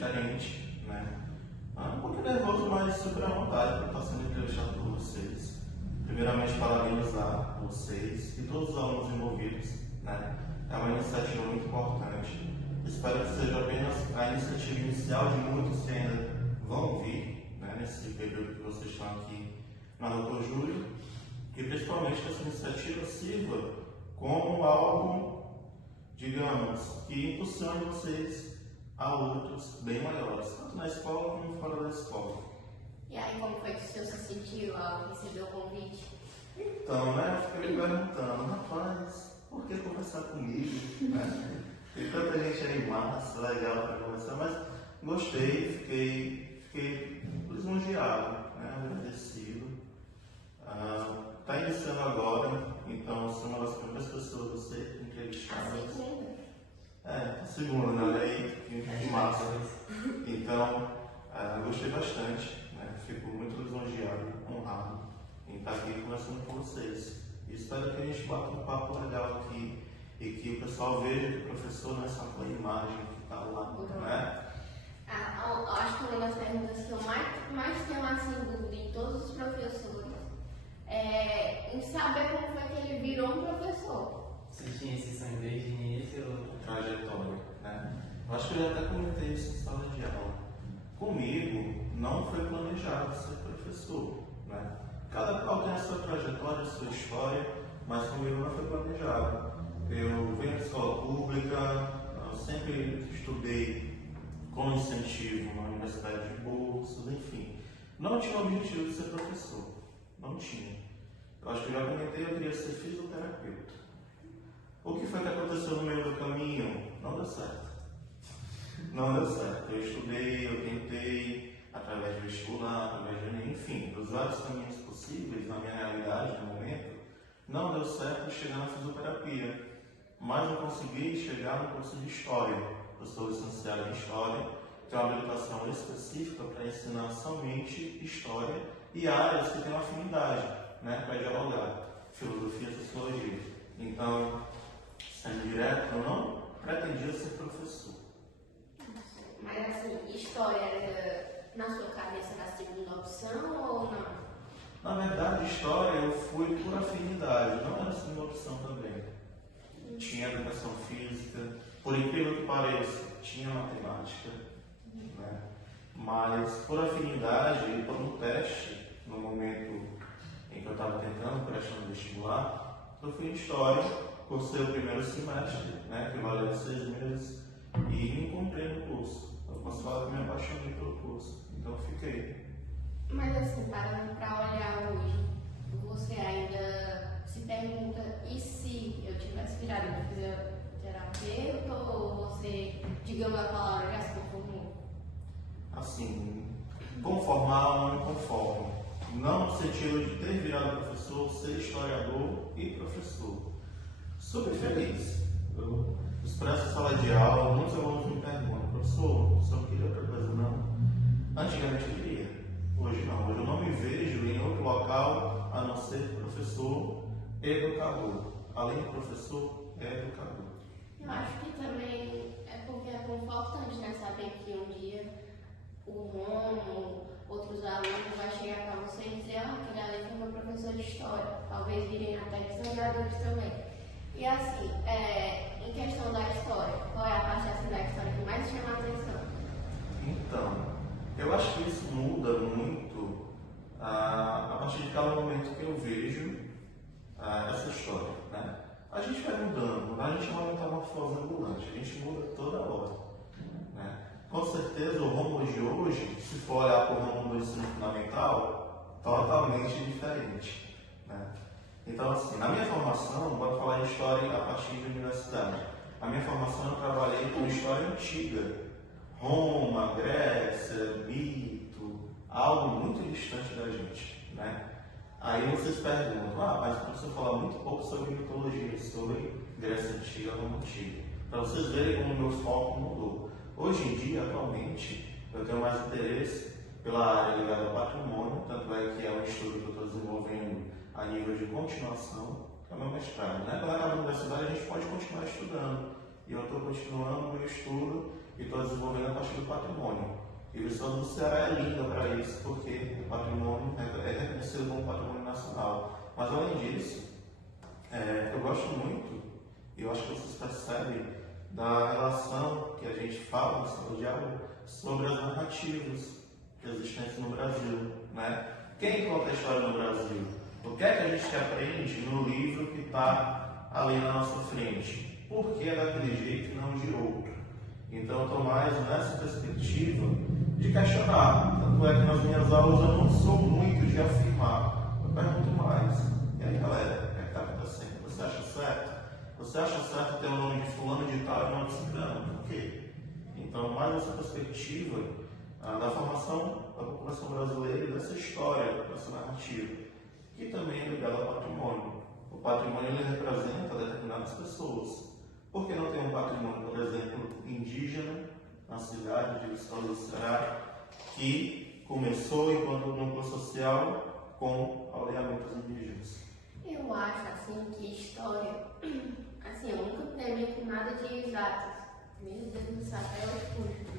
diferente, né? Um pouco nervoso, mas super à vontade por estar sendo entrevistado por vocês. Primeiramente, parabenizar vocês e todos os alunos envolvidos, né? É uma iniciativa muito importante. Espero que seja apenas a iniciativa inicial de muitos que ainda vão vir, né, nesse período que vocês estão aqui na Dr. Júlio, e principalmente que essa iniciativa sirva como algo, digamos, que impulsione vocês a outros bem maiores, tanto na escola como fora da escola. E aí, como foi que o senhor se sentiu ao receber o convite? Então, né, eu fiquei me perguntando, rapaz, por que conversar comigo, né? Tem tanta gente aí massa, legal para conversar, mas gostei, fiquei lisonjeado, né, agradecido. Está iniciando agora, então sou uma das primeiras pessoas a ser entrevistadas. Segunda, né? Que massa. Então, gostei bastante, né? Fico muito lisonjeado, honrado em estar aqui conversando com vocês. E espero que a gente bata um papo legal aqui e que o pessoal veja que o professor não é só aquela imagem que está lá, né? Acho que uma das perguntas que eu mais tenho assim, dúvida em todos os professores é em saber como foi que ele virou um professor. Você tinha esse sonho desde o início? Trajetória, né? Eu acho que eu até comentei isso em sala de aula. Comigo não foi planejado ser professor, né? Cada qual tem a sua trajetória, a sua história, mas comigo não foi planejado. Eu venho de escola pública, eu sempre estudei com incentivo na universidade de bolsas, enfim. Não tinha o objetivo de ser professor, não tinha. Eu acho que eu já comentei, eu queria ser fisioterapeuta. O que foi que aconteceu no meio do caminho? Não deu certo. Não deu certo. Eu estudei, eu tentei, através de vestibular, através de Enem, enfim, dos vários caminhos possíveis na minha realidade no momento, não deu certo chegar na fisioterapia. Mas eu consegui chegar no curso de História. Eu sou licenciado em História, tenho uma habilitação específica para ensinar somente História e áreas que têm uma afinidade, né, para dialogar, Filosofia e Sociologia. Então, sendo direto, eu não pretendia ser professor. Mas assim, História era na sua cabeça da segunda opção ou não? Na verdade, História eu fui por afinidade, não era a segunda opção também. Tinha educação física, por incrível que pareça, tinha matemática, né? Mas por afinidade e por um teste, no momento em que eu estava tentando, prestando vestibular, eu fui em História, cursei o primeiro semestre, né, que valeu 6 meses, e me encontrei no curso. Eu posso falar que me apaixonei pelo curso, então eu fiquei. Mas assim, parando para olhar hoje, você ainda se pergunta, e se eu tivesse virado fisioterapeuta ou você, digamos a palavra, já se conformou? Assim, conformar ou não me conformo. Não no sentido de ter virado professor, ser historiador e professor. Super feliz. Eu expresso a sala de aula, muitos alunos me perguntam, professor, você não queria outra coisa não? Antigamente eu queria, hoje não. Hoje eu não me vejo em outro local a não ser professor educador. Além de professor, educador. Eu acho que também é porque é confortante, né? Saber que um dia o Romo, outros alunos vai chegar para você e dizer, aquele ali foi meu professor de história. Talvez virem até historiadores também. E assim, em questão da história, qual é a parte assim, da história que mais chama a atenção? Então, eu acho que isso muda muito a partir de cada momento que eu vejo essa história, né? A gente vai mudando, a gente é uma metamorfose ambulante, a gente muda toda hora, né? Com certeza o Rômulo de hoje, se for olhar para o Rômulo do ensino fundamental, totalmente diferente, né? Então, assim, na minha formação, vou falar de história a partir de universidade. A minha formação eu trabalhei com história antiga, Roma, Grécia, mito, algo muito distante da gente, né? Aí vocês perguntam, mas o professor fala muito pouco sobre mitologia, sobre Grécia Antiga, Roma Antiga. Para vocês verem como o meu foco mudou. Hoje em dia, atualmente, eu tenho mais interesse pela área ligada ao patrimônio, tanto é que é um estudo que eu estou desenvolvendo a nível de continuação, que é o meu mestrado, né? Quando acaba a universidade, a gente pode continuar estudando. E eu estou continuando o meu estudo e estou desenvolvendo a partir do patrimônio. E o estado do Ceará é lindo para isso, porque o patrimônio é reconhecido como patrimônio nacional. Mas além disso, eu gosto muito, e eu acho que vocês percebem, da relação que a gente fala no sala de aula sobre as narrativas existentes no Brasil, né? Quem conta a história no Brasil? O que é que a gente aprende no livro que está ali na nossa frente? Por que é daquele jeito e não de outro? Então eu estou mais nessa perspectiva de questionar. Tanto é que nas minhas aulas eu não sou muito de afirmar. Eu pergunto mais. E aí, galera, o que é que está acontecendo? Você acha certo? Você acha certo ter o nome de fulano de tal e não de ciclano? Por quê? Então, mais essa perspectiva da formação da população brasileira e dessa história, dessa narrativa, que também é ligada ao patrimônio. O patrimônio ele representa determinadas pessoas. Por que não tem um patrimônio, por exemplo, indígena, na cidade de Viçosa do Ceará, que começou enquanto núcleo social com aldeamentos indígenas? Eu acho assim que história, assim, eu nunca peguei com nada de exatas. Meu Deus do céu, até hoje puxo.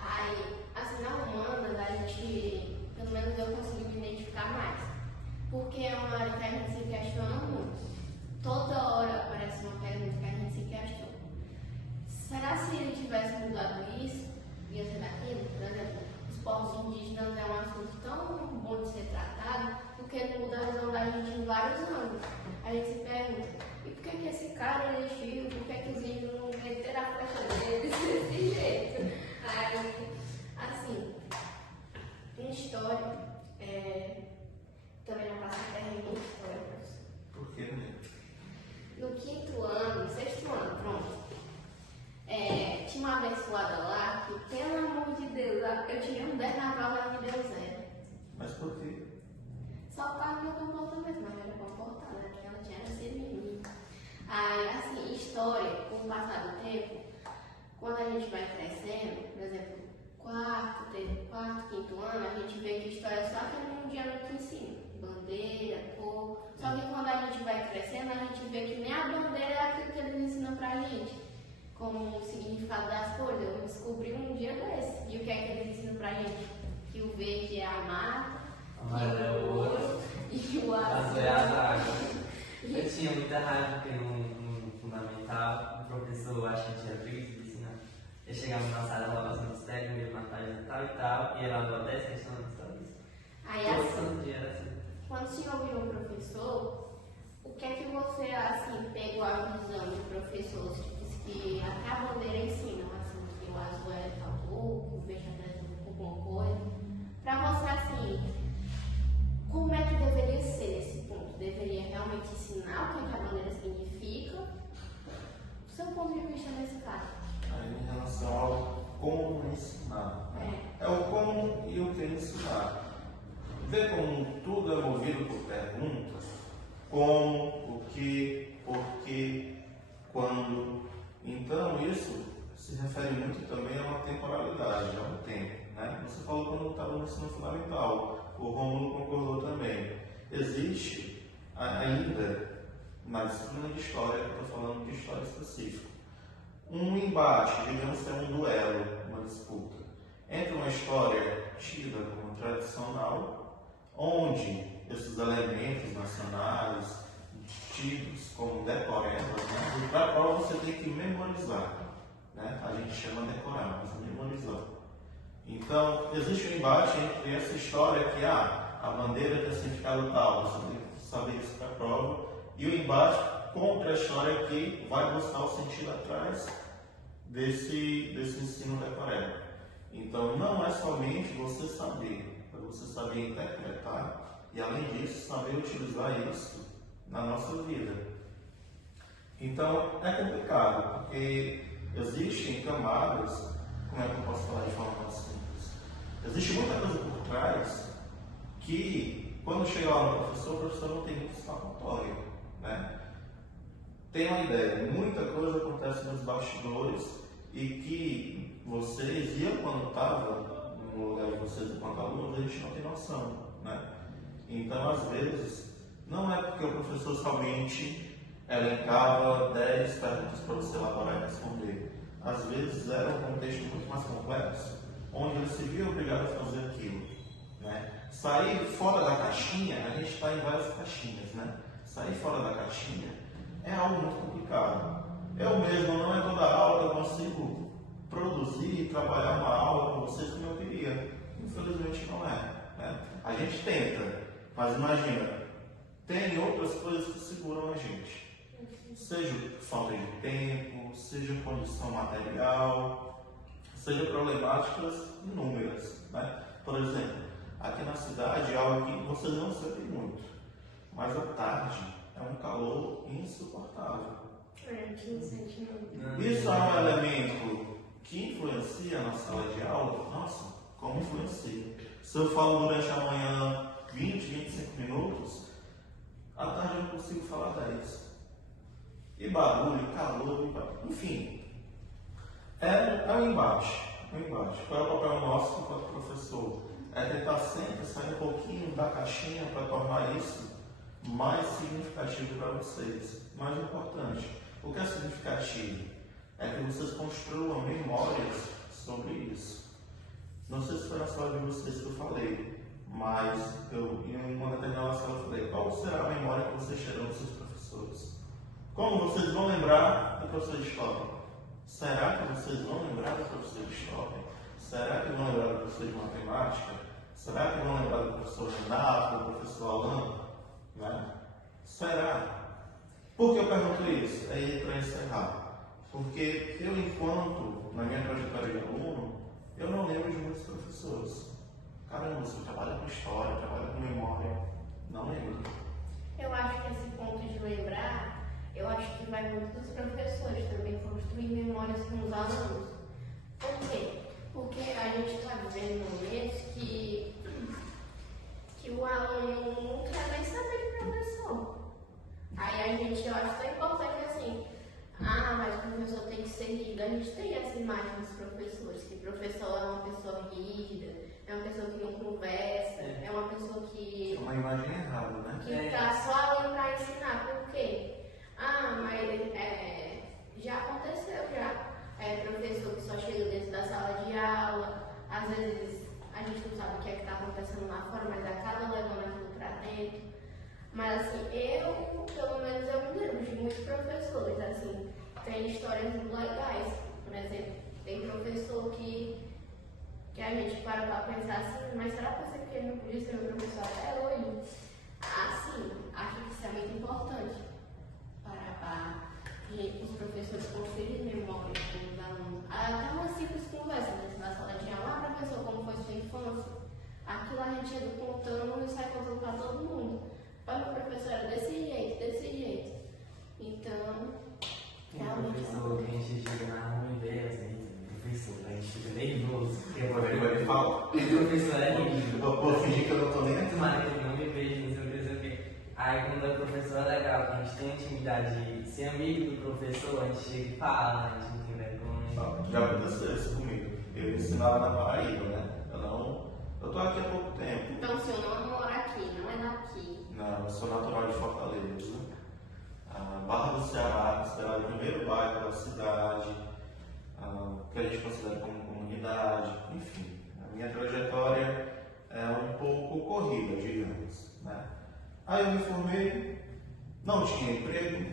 Aí, assim, na humanas a gente, pelo menos eu consigo me identificar mais. Porque é uma área que a gente se questiona muito. Toda hora aparece uma pergunta que a gente se questiona. Será se ele tivesse mudado isso, ia ser daquilo? Por exemplo, os povos indígenas é um assunto tão bom de ser tratado, porque ele muda a visão da gente em vários âmbitos. A gente se pergunta, e por que esse cara elegeu? Por que os índios não meteram a flecha deles desse jeito? Aí, assim, em história, também não passa terra em história, professor. Por que mesmo? No quinto ano, sexto ano, pronto. Tinha uma abençoada lá que, pelo amor de Deus, eu tirei um 10 na prova, ela me deu 0. Mas por quê? Só por causa do meu comportamento, mas era comportada, né? Porque ela tinha nascido em mim. Aí, assim, história, com o passar do tempo, quando a gente vai crescendo, por exemplo, quarto, quinto ano, a gente vê que história é só aquele mundial que ensina. Bandeira, cor. Só que quando a gente vai crescendo, a gente vê que nem a bandeira é aquilo que eles ensinam pra gente. Como o significado das cores. Eu descobri um dia desse. E o que é que eles ensinam pra gente? Que o verde é a mata, Amarelo é o ouro, e o azul é a água. Eu tinha muita raiva porque no fundamental, o professor, acho que tinha preguiça de ensinar. Eu chegava na sala, falava assim, mistério, meio na página tal e tal, e ela dava 10 questões só isso. aí, Todo assim, santo dia era assim. quando o senhor virou professor, o que é que você, assim, pegou a visão do professor? Você disse que até a bandeira ensina, assim, que o azul é tal cor, que o verde é alguma coisa. Pra você, assim, como é que deveria ser nesse ponto? Deveria realmente ensinar o que a bandeira significa? O seu ponto de vista nesse caso? Aí, em relação ao como ensinar. É o como e o que ensinar. Vê como tudo é movido por perguntas. Como, o que, por que, quando. Então, isso se refere muito também a uma temporalidade, a um tempo. Né? Você falou quando estava no ensino fundamental, o Rômulo concordou também. Existe ainda, na disciplina de história, eu estou falando de história específica, um embate, digamos que é um duelo, uma disputa, entre uma história tida como tradicional, onde esses elementos nacionais, tidos como decoremas, né, e para a qual você tem que memorizar. Né? A gente chama decorar, mas memorizar. Então, existe um embate entre essa história que a bandeira tem significado tal, você tem que saber isso para a prova, e o embate contra a história que vai buscar o sentido atrás desse ensino decoreba. Então, não é somente você saber, é você saber interpretar e, além disso, saber utilizar isso na nossa vida. Então, é complicado, porque existem camadas, como é que eu posso falar de forma mais simples? Existe muita coisa por trás que, quando chega lá no professor, o professor não tem muito escapatório, né? Tem uma ideia, muita coisa acontece nos bastidores e que vocês, e eu quando estava no lugar de vocês enquanto alunos, a gente não tem noção, né? Então, às vezes, não é porque o professor somente elencava 10 perguntas para você elaborar e responder. às vezes era um contexto muito mais complexo, onde ele se via obrigado a fazer aquilo. Né? Sair fora da caixinha, a gente está em várias caixinhas, né? Sair fora da caixinha é algo muito complicado. Eu mesmo, não é toda aula que eu consigo produzir e trabalhar uma aula com vocês como eu queria. Infelizmente não é. Né? A gente tenta, mas imagina, tem outras coisas que seguram a gente. Seja falta de tempo, seja condição material, seja problemáticas inúmeras. Né? Por exemplo, aqui na cidade é algo que vocês não sentem muito, mas à tarde é um calor insuportável. Isso é um elemento que influencia na sala de aula? Nossa, como influencia? Se eu falo durante a manhã 20, 25 minutos, à tarde eu não consigo falar 10. E barulho, calor, enfim. É um embate. Qual é o papel nosso enquanto professor? É tentar sempre sair um pouquinho da caixinha para tornar isso mais significativo para vocês. Mais importante, o que é significativo? É que vocês construam memórias sobre isso. Não sei se foi na sala de vocês que eu falei, mas em uma determinada sala eu falei, qual será a memória que vocês terão dos seus professores? Como vocês vão lembrar do professor de história? Será que vocês vão lembrar do professor de história? Será que vão lembrar do professor de matemática? Será que vão lembrar do professor Renato, do professor Alan? Né? Será? Por que eu pergunto isso? É para encerrar. Porque eu, enquanto, na minha trajetória de aluno, eu não lembro de muitos professores. Caramba, você trabalha com história, trabalha com memória. Não lembro. Eu acho que esse ponto de lembrar, eu acho que vai muito dos professores também construir memórias com os alunos. Por quê? Porque a gente está vivendo momentos que o aluno não quer nem saber de professor. Aí a gente, eu acho tão importante assim, mas o professor tem que ser rígido. A gente tem essa imagem dos professores, que o professor é uma pessoa rígida, é uma pessoa que não conversa, é uma pessoa que... É uma imagem errada, né? Que está só ali para ensinar. Por quê? Mas já aconteceu já. Professor que só chega dentro da sala de aula, às vezes a gente não sabe o que é que está acontecendo lá fora, mas acaba levando aquilo para dentro. Mas assim, pelo menos eu me lembro de muitos professores, assim, tem histórias muito legais. Por exemplo, tem professor que a gente para pensar assim, mas será que você que ele não podia ser meu professor até hoje? Sim, acho que isso é muito importante para os professores construírem memórias com os alunos. Até uma simples conversa dentro da sala de aula, professor, como foi sua infância? Aquilo a gente chega contando e sai contando para todo mundo. Olha, o professor era desse jeito. Então, realmente. Professor, que a gente chega na rua e vê, assim, professor, a gente fica nervoso. Ele fala. O professor é rígido. Vou fingir que eu não estou nem aqui. Tomara que ele não me veja, não sei o que. Aí, quando o professor é legal, que a gente tem intimidade de ser amigo do professor, a gente chega e fala, a gente não tem vergonha. Já aconteceu isso comigo. Eu ensinava na Paraíba, né? Eu estou aqui há pouco tempo. Então, o senhor não mora aqui, não é daqui. Não, eu sou natural de Fortaleza. Barra do Ceará, considerado o primeiro bairro da cidade, que a gente considera como comunidade, enfim. A minha trajetória é um pouco corrida, digamos. Né? Aí eu me formei, não tinha emprego,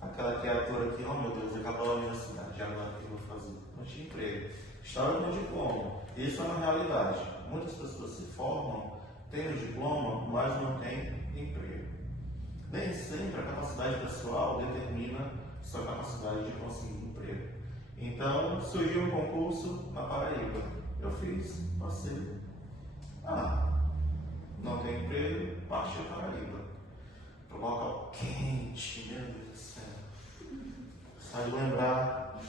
aquela criatura que, oh meu Deus, acabou a universidade, agora o que eu vou fazer? Não tinha emprego. Estava com diploma. Isso é uma realidade. Muitas pessoas se formam, têm o diploma, mas não têm emprego. Nem sempre a capacidade pessoal determina sua capacidade de conseguir emprego. Então, surgiu um concurso na Paraíba. Eu fiz, passei. Não tem emprego, parte da Paraíba. Para um local quente, meu Deus do céu. Só de lembrar,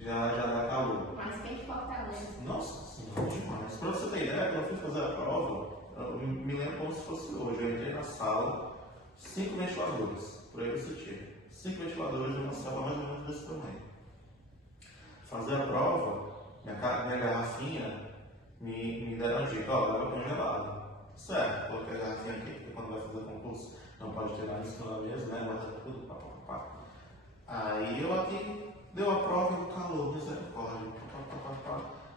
já dá calor. Mas quem Fortaleza? Nossa Senhora, demais. Para você ter ideia, quando eu fui fazer a prova, eu me lembro como se fosse hoje. Eu entrei na sala, 5 ventiladores, por aí você tinha. 5 ventiladores numa sala mais ou menos desse tamanho. Fazer a prova, minha garrafinha, me deram a dica, leva congelado. Certo, coloquei a garrafinha aqui, porque quando vai fazer concurso, não pode ter nada em cima da mesa, né? Guarda tudo, pá. Aí eu aqui, deu a prova e o calor, misericórdia.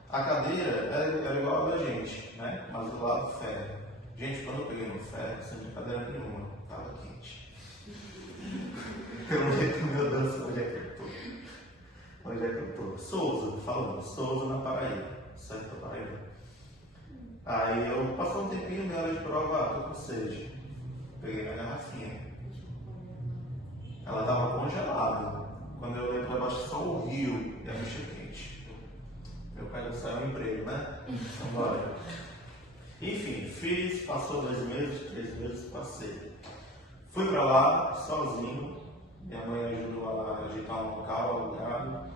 A cadeira era igual a da gente, né? Mas do lado ferro. Gente, quando eu peguei no ferro, sem brincadeira nenhuma, estava quente. Eu não lembro, meu Deus, onde é que eu tô? Onde é que eu tô? Souza, falando, Souza na Paraíba, certo, Paraíba. Aí eu passei um tempinho, meia hora de prova, tô com sede. Peguei minha garrafinha. Ela estava congelada. Quando eu olhei para baixo, só o rio e a bicha quente. Meu pai não saiu um emprego, né? Vambora. Enfim, fiz, passou 2 meses, 3 meses, passei. Fui para lá, sozinho. Minha mãe ajudou a agitar um local alugado,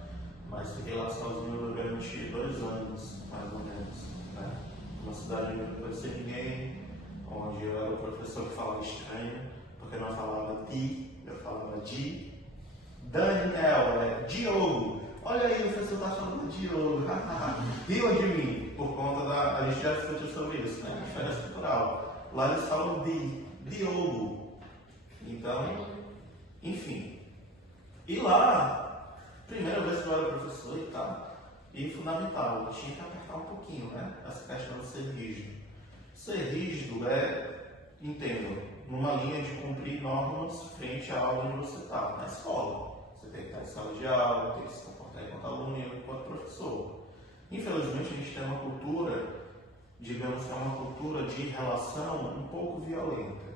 mas fiquei lá sozinho durante 2 anos, mais ou menos. Né? Uma cidade onde eu não conhecia ninguém, onde eu era o professor que falava estranho, porque não falava de, eu falava de. Daniel, Diogo. Olha aí, o professor está falando de Diogo. Riam de mim, por conta da. A gente já discutiu sobre isso, né? Diferença cultural. Lá eles falam de Diogo. Então, enfim. E lá, primeira vez que eu era professor e tal, e fundamental, eu tinha que apertar um pouquinho, né? Essa questão de ser rígido. Ser rígido entendo, numa linha de cumprir normas frente a algo onde você está, na escola. Você tem que estar em sala de aula, tem que se comportar enquanto aluno e enquanto professor. Infelizmente, a gente tem uma cultura, digamos que é uma cultura de relação um pouco violenta,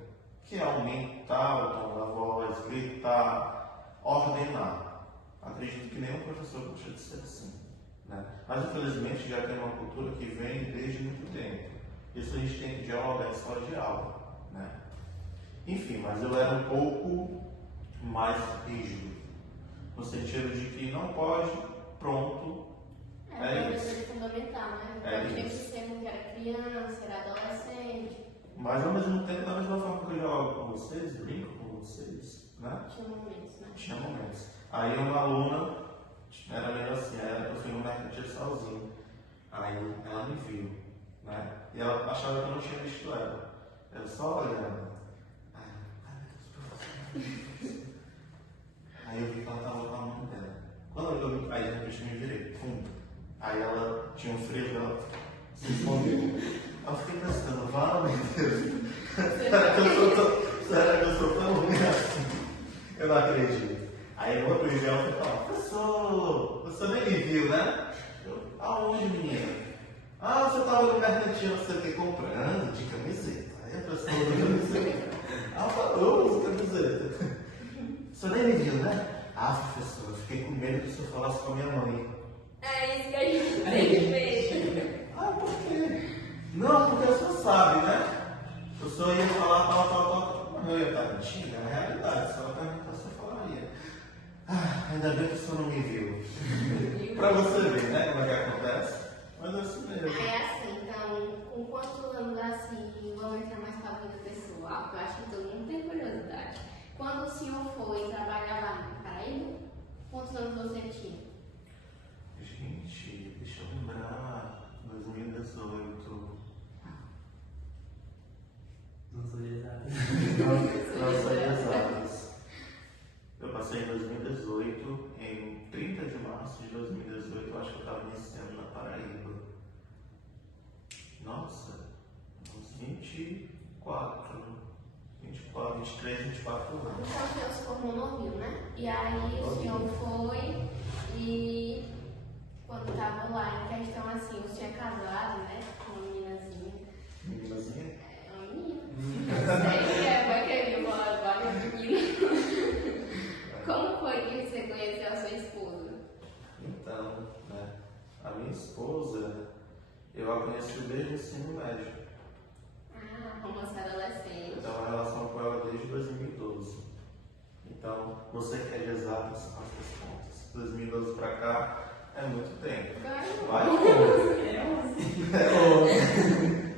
que é aumentar o tom da voz, gritar, ordenar. Acredito que nenhum professor gosta de ser assim, né? Mas, infelizmente, já tem uma cultura que vem desde muito tempo. Isso a gente tem que dialogar em sala de aula, né? Enfim, mas eu era um pouco mais rígido, no sentido de que não pode, pronto, é isso. Fundamental, né? É Pode ter que isso. ser porque era criança, era adolescente. Mas ao mesmo tempo, da mesma forma que eu jogo com vocês, brinco com vocês, né? Tinha momentos, né? Tinha momentos. Aí uma aluna, era meio assim, eu fui no mercantil sozinho, aí ela me viu, né? E ela achava que eu não tinha visto ela. Eu só olhando. Aí eu vi que ela estava com a mão dela. Quando eu vi, aí de repente me virei, pum. Aí ela tinha um frio, ela se escondeu. Eu fiquei pensando, meu Deus, será que eu sou tão ruim assim? Eu não acredito. Aí no outro dia ela foi falar, professor, você nem me viu, né? Eu, aonde, menina? Ah, você estava no mercantil, não sei o que, comprando de camiseta. Aí a pessoa de camiseta. Ah, eu uso camiseta. Você nem me viu, né? Ah, professor, eu fiquei com medo que o senhor falasse com a minha mãe. É isso que a gente tem que ver. Ah, por quê? Não, porque o senhor sabe, né? O senhor ia falar tal. Não, eu ia estar mentindo, é uma realidade. Se ela perguntar, você falaria. Ah, ainda bem que o senhor não me viu. Pra você ver, né, como é que acontece. Mas é assim mesmo. Aí é assim, então, com quantos anos assim, vamos entrar mais para a vida pessoal, que eu acho que todo mundo tem curiosidade. Quando o senhor foi trabalhar lá no Paraíba, quantos anos você tinha? Gente, deixa eu lembrar. 2018. Não sou de exato. Não sou exatas. Eu passei em 2018, em 30 de março de 2018, eu acho que eu estava iniciando na Paraíba. Nossa, uns 24, 23, 24 anos. Então, o senhor se formou no Rio, né? E aí o senhor foi e quando estava lá em questão assim, o senhor é casado, né? Com uma meninazinha. Meninazinha? É uma menina. Não sei, vai querer várias meninas. Como foi que você conheceu a sua esposa? Então, né, a minha esposa, eu a conheci desde o ensino médio. Ah, romance adolescente. Eu tenho uma relação com ela desde 2012. Então, você que é de exatas, faz as contas. 2012 pra cá é muito tempo. Vai,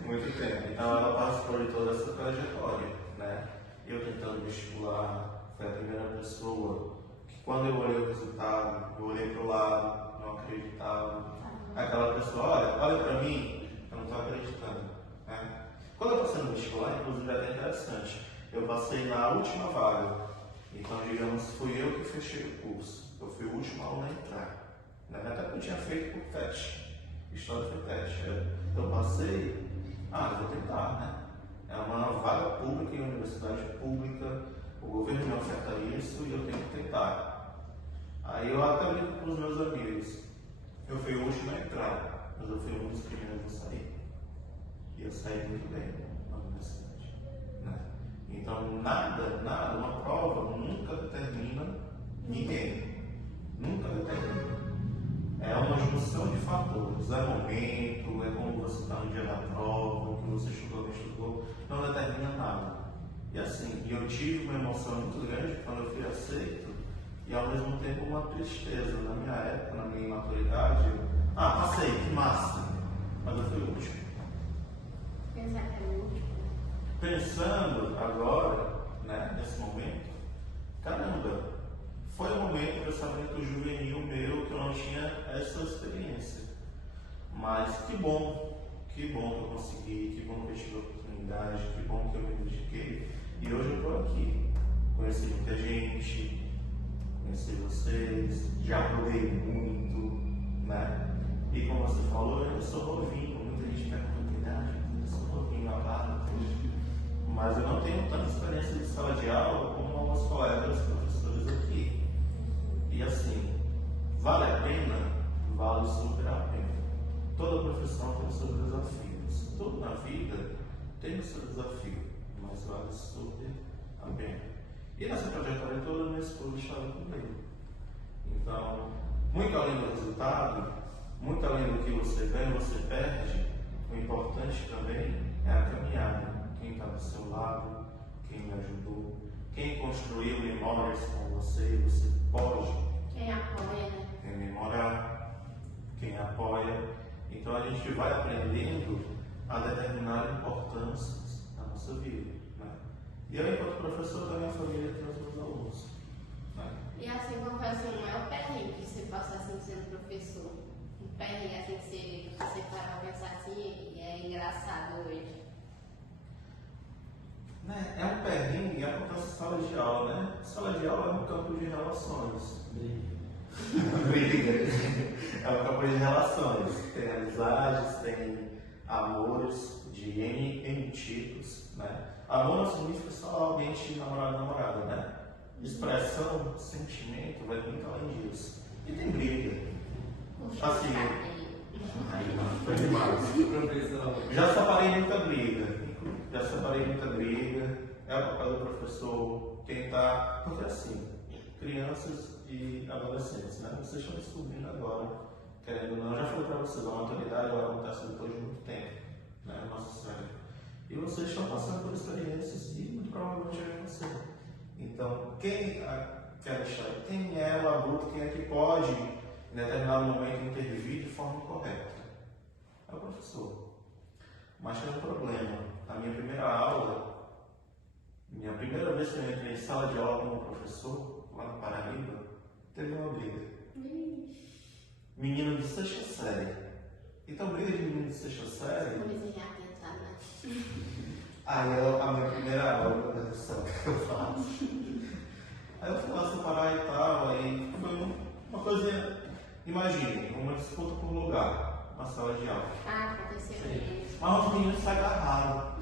muito tempo. Então, ela participou de toda essa trajetória, né? Eu tentando vestibular, foi a primeira pessoa que, quando eu olhei o resultado, eu olhei pro lado, não acreditava. Aquela pessoa, olha pra mim, eu não tô acreditando, né? Quando eu passei no vestibular, inclusive é até interessante, eu passei na última vaga. Então, digamos, fui eu que fechei o curso. Eu fui o último aluno a entrar. Na verdade, eu tinha feito por teste. História foi teste. Eu passei, eu vou tentar, né? É uma vaga pública em universidade pública, o governo me oferta isso e eu tenho que tentar. Aí eu até brinco com os meus amigos. Eu fui o último a entrar, mas eu fui um dos primeiros a sair. E eu saí muito bem na universidade. Né? Então, nada, uma prova nunca determina ninguém. Nunca determina. É uma junção de fatores. É momento, é como você está no dia da prova, o que você estudou, não estudou. Não determina nada. E assim, eu tive uma emoção muito grande quando eu fui aceito e ao mesmo tempo uma tristeza. Na minha época, na minha imaturidade, passei, que massa. Mas eu fui o último. Pensar que é o último. Pensando agora, né, nesse momento, caramba, foi um momento, pensamento juvenil meu, que eu não tinha essa experiência. Mas que bom que eu consegui, que bom que eu tive a oportunidade, que bom que eu me dediquei. E hoje eu estou aqui. Conheci muita gente, conheci vocês, já rodei muito, né? E como você falou, eu sou novinho, muita gente quer oportunidade, eu sou novinho na barra, mas eu não tenho tanta experiência de sala de aula como alguns colegas professores aqui. E assim, vale a pena? Vale super a pena. Toda profissão tem os seus desafios. Tudo na vida tem o seu desafio, mas vale super a pena. E nessa trajetória toda, minha esposa estava comigo. Então, muito além do resultado, muito além do que você ganha, você perde, o importante também é a caminhada. Quem está do seu lado, quem me ajudou, quem construiu memórias com você pode. Quem apoia, né? Rememorar, quem apoia. Então a gente vai aprendendo a determinar importâncias na nossa vida. Né? E eu, enquanto professor, da minha família, tenho os meus alunos. Né? E assim, qual foi assim, o maior perrengue que você passou assim sendo professor? Um perrengue assim que você para pensar assim e é engraçado hoje. Né? É um perrengue, acontece em sala de aula, né? Sala de aula é um campo de relações. Briga. É um campo de relações. Tem amizades, tem amores de N tipos, né? Amor não significa só alguém de namorado, né? Expressão, sentimento, vai muito além disso. E tem briga. Assim, foi demais. Já separei muita briga. É o papel do professor tentar, porque assim, crianças e adolescentes, né? Vocês estão descobrindo agora, querendo ou não, já falei para vocês, a maturidade ela acontece depois de muito tempo, né? Nossa série. E vocês estão passando por experiências e muito provavelmente vai acontecer. Então, aquela história, quem é o adulto, quem é que pode, em determinado momento, intervir de forma correta? É o professor. Mas tem um problema. Na minha primeira aula, minha primeira vez que eu entrei em sala de aula como professor, lá na Paraíba, teve uma briga. Menino de sexta série. Então, briga de menino de sexta série. Aí a minha primeira aula, meu Deus do céu, o que eu faço? Aí eu fui lá separar e tal, aí foi uma coisinha. Imagine, uma disputa por lugar na sala de aula. Aconteceu isso. Mas os meninos se agarraram.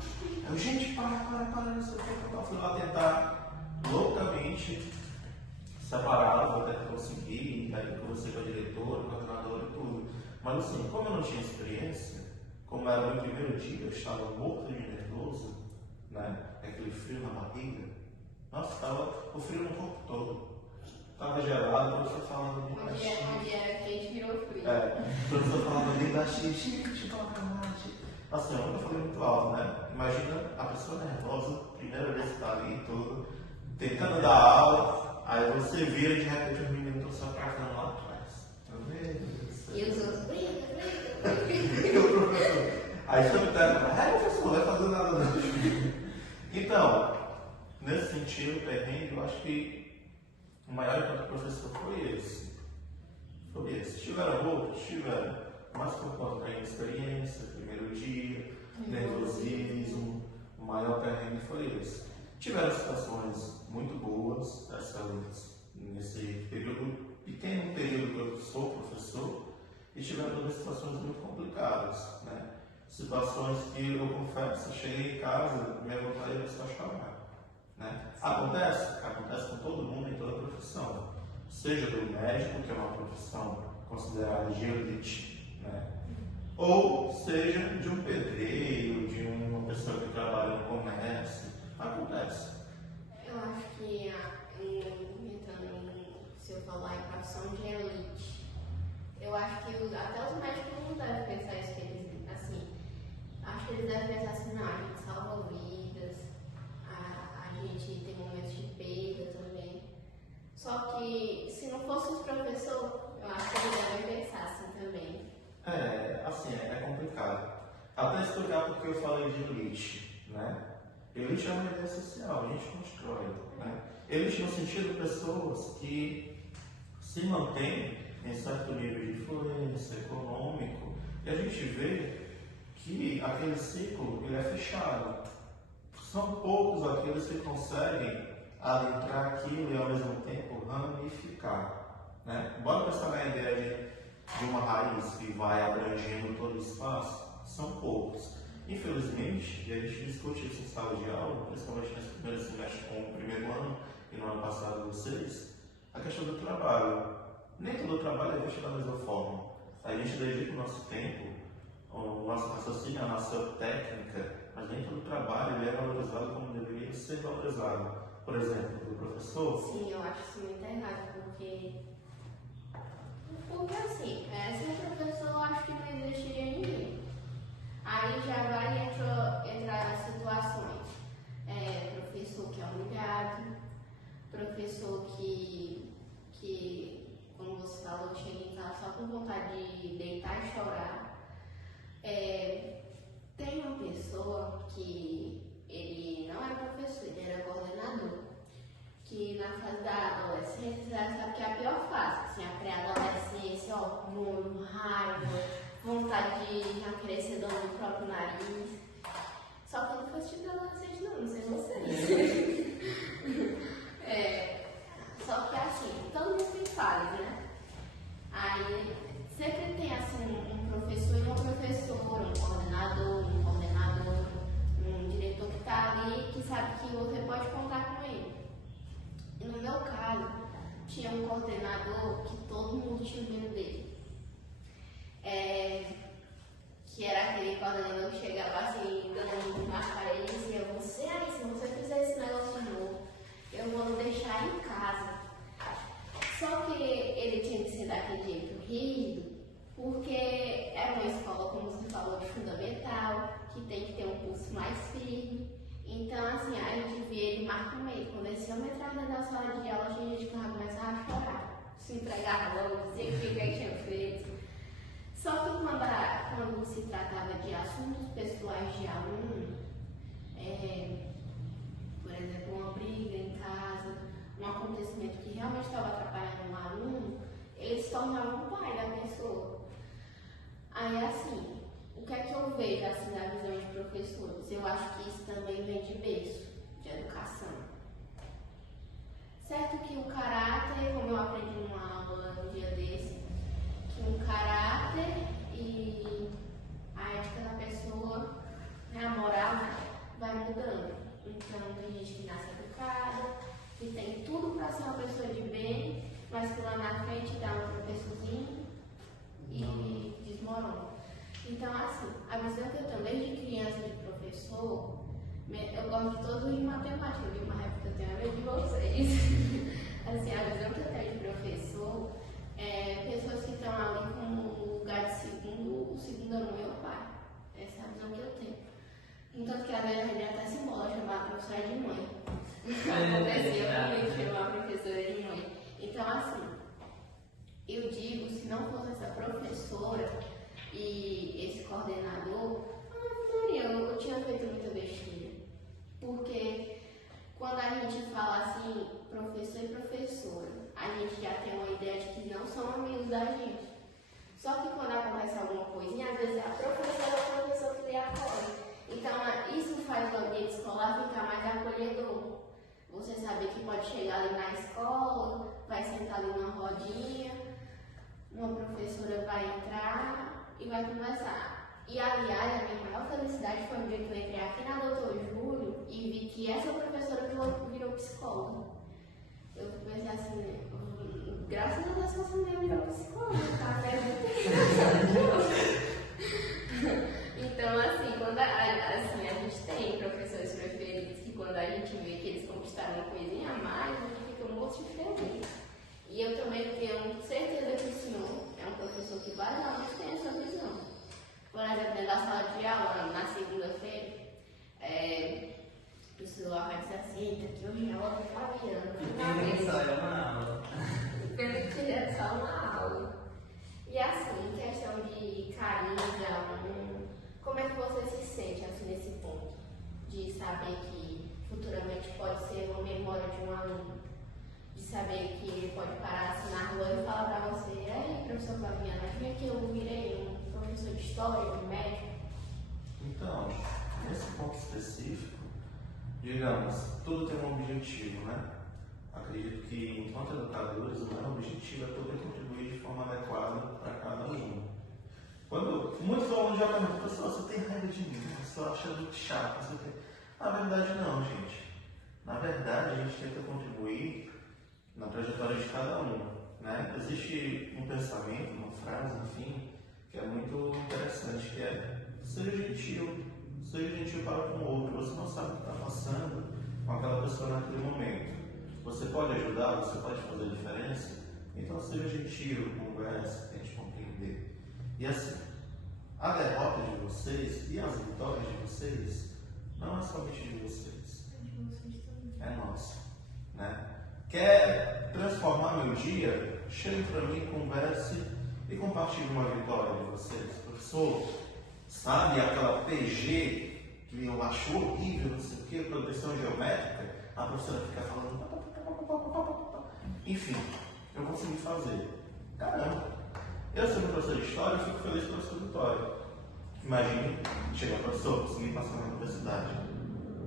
Eu, gente, para, não sei o que. Eu fui lá tentar loucamente separá-los, até conseguir, aí conversei com a diretora, com a coordenadora e tudo. Mas assim, como eu não tinha experiência, como era o meu primeiro dia, eu estava morto de nervoso, né? Aquele frio na barriga. Nossa, estava o frio no corpo todo. Estava gelado, o professor falando bem baixinho. Onde era quente virou frio. O professor falando bem baixinho, gente, calma. Assim, eu nunca falei muito alto, né? Imagina a pessoa nervosa, primeira vez que está ali, tudo, tentando dar aula, aí você vira de repente os meninos estão se apertando lá atrás. Tá vendo? E os outros, briga. E o professor? Aí você me pergunta, professor, não vai fazer nada não. Então, nesse sentido, perrengue, eu acho que o maior enquanto professor foi esse. Tiveram outros? Tiveram. Mas por conta da inexperiência, primeiro dia, nervosismo, o maior perrengue foi esse. Tiveram situações muito boas, excelentes, nesse período pequeno e tiveram também situações muito complicadas, né? Situações que eu confesso, cheguei em casa, minha vontade era só chorar, né? Acontece com todo mundo em toda profissão, seja do médico, que é uma profissão considerada de elite, né? Ou seja de um pedreiro, de uma pessoa que trabalha no comércio, acontece. Eu acho que, entrando se eu falar em profissão de elite, eu acho que até os médicos não devem pensar isso, que eles, assim, acho que eles devem pensar assim, não, a gente salva vidas, a gente tem momentos de perda também. Só que, se não fosse os professores, eu acho que eles devem pensar assim também. É complicado. Até explicar porque eu falei de elite, né? Elite é uma ideia social, a gente constrói, né? Elite no sentido de pessoas que se mantêm em certo nível de influência econômico, e a gente vê que aquele ciclo ele é fechado. São poucos aqueles que conseguem adentrar aquilo e ao mesmo tempo ramificar, né? Bora pensar na ideia de uma raiz que vai abrangendo todo o espaço, são poucos. Infelizmente, e a gente discute isso em sala de aula, principalmente nesse primeiro semestre com o primeiro ano e no ano passado vocês, a questão do trabalho. Nem todo trabalho é visto da mesma forma. A gente dedica o nosso tempo, o nosso raciocínio, a nossa técnica, mas nem todo trabalho ele é valorizado como deveria ser valorizado. Por exemplo, do professor. Sim, eu acho isso muito errado, porque assim, sem professor eu acho que não existiria ninguém. Aí já vai entrar situações. Professor que é humilhado, professor que, como você falou, chega em casa só com vontade de deitar e chorar. Tem uma pessoa que ele não era professor, ele era coordenador, que na fase da adolescência, você sabe que é a pior fase, assim, a pré-adolescência, orgulho, raiva, vontade de já querer ser dono do próprio nariz. Só que eu não fosse tipo de adolescente não sei vocês. Só que assim, todo mundo tem falhas, né? Aí sempre tem assim um professor e uma professora, um coordenador, um diretor que está ali, que sabe que você pode contar com ele. E no meu caso, tinha um coordenador que todo mundo tinha medo dele. Que era aquele coordenador que chegava assim, dando uma cara e dizia, se você fizer esse negócio de novo, eu vou lhe deixar em casa. Só que ele tinha que ser daquele jeito rígido, porque é uma escola, como você falou, de fundamental, que tem que ter um curso mais firme. Então, assim, a gente via ele marcar no meio. Quando esse homem entrava dentro da sala de aula, a gente começava a chorar, se entregava logo, dizia que tinha feito. Só que quando se tratava de assuntos pessoais de aluno, por exemplo, uma briga em casa, um acontecimento que realmente estava atrapalhando um aluno, ele se tornava o pai da pessoa. Aí, assim, o que é que eu vejo assim, da visão de professores? Eu acho que isso também vem de berço, de educação. Certo que o caráter, como eu aprendi numa aula um dia desse, que o caráter e a ética da pessoa, né, a moral, vai mudando. Então, tem gente que nasce educada, que tem tudo para ser uma pessoa de bem, mas que lá na frente dá um professorzinho e desmorona. Então, assim, a visão que eu tenho desde criança de professor, eu gosto de todos de matemática, eu vi uma época que eu tenho a ver de vocês. Assim, a visão que eu tenho de professor pessoas que estão ali como lugar de segundo, o segundo é o meu pai. Essa é a visão que eu tenho. Entanto que às vezes a gente até se embola chamar a professora de mãe. Aconteceu comigo chamar a professora de mãe. Então, assim, eu digo, se não fosse essa professora e esse coordenador, eu tinha feito muita besteira. Porque quando a gente fala assim, professor e professora, a gente já tem uma ideia de que não são amigos da gente. Só que quando acontece alguma coisinha, às vezes é a professora ou o professor que lhe acolhe. Então, isso faz o ambiente escolar ficar mais acolhedor. Você saber que pode chegar ali na escola, vai sentar ali numa rodinha. uma professora vai entrar e vai conversar. E, aliás, a minha maior felicidade foi o dia que eu entrei aqui na Doutor Júlio e vi que essa professora virou psicóloga. Eu pensei assim, graças a Deus que essa mulher virou psicóloga, tá? Então, assim, quando assim, a gente tem professores preferidos que quando a gente vê que eles conquistaram uma coisinha a mais, a gente fica muito feliz. E eu também tenho certeza que o senhor é um professor que vários alunos têm essa visão. Por exemplo, dentro da sala de aula, na segunda-feira, o senhor vai dizer assim, que hoje é aula de Fabiana. Só é uma aula. Pelo que é só uma aula. E assim, em questão de carinho de aluno, como é que você se sente assim, nesse ponto? De saber que futuramente pode ser uma memória de um aluno? De saber que ele pode parar assim na rua e falar pra você, ei, professor Flaviana, vem aqui, eu virei um professor de história, de médico. Então, nesse ponto específico, digamos, tudo tem um objetivo, né? Acredito que, enquanto educadores, o meu objetivo é poder contribuir de forma adequada para cada aluno. Quando muitos alunos já perguntam, professor, você tem raiva de mim? Você acha muito chato? Você tem... Na verdade, não, gente. Na verdade, a gente tenta contribuir na trajetória de cada um, né? Existe um pensamento, uma frase, enfim, que é muito interessante, que é seja gentil para com o outro. Você não sabe o que está passando com aquela pessoa naquele momento. Você pode ajudar, você pode fazer a diferença, então seja gentil, converse, tente compreender. E assim, a derrota de vocês e as vitórias de vocês não é somente de vocês, é nossa, né? Quer transformar meu dia? Chegue para mim, converse e compartilhe uma vitória de vocês. Professor, sabe aquela PG que eu acho horrível, não sei o que, progressão geométrica? A professora fica falando... Enfim, eu consegui fazer. Caramba! Eu sou professor de história e fico feliz pela sua vitória. Imagine, chega professor, consegui passar na universidade.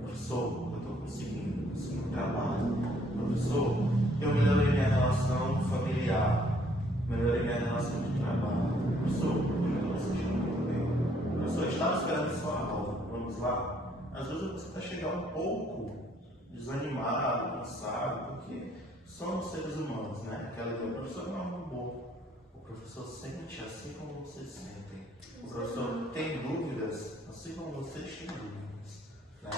Professor, eu estou conseguindo, consegui um trabalho. Professor, eu melhorei minha relação familiar, melhorei minha relação de trabalho. Professor, eu estou me sentindo muito bem. Professor, estava esperando sua aula, vamos lá. Às vezes você está chegando um pouco desanimado, cansado, porque somos seres humanos, né? Aquela ideia, o professor não é um robô. O professor sente assim como vocês sentem. O professor tem dúvidas assim como vocês têm dúvidas, né?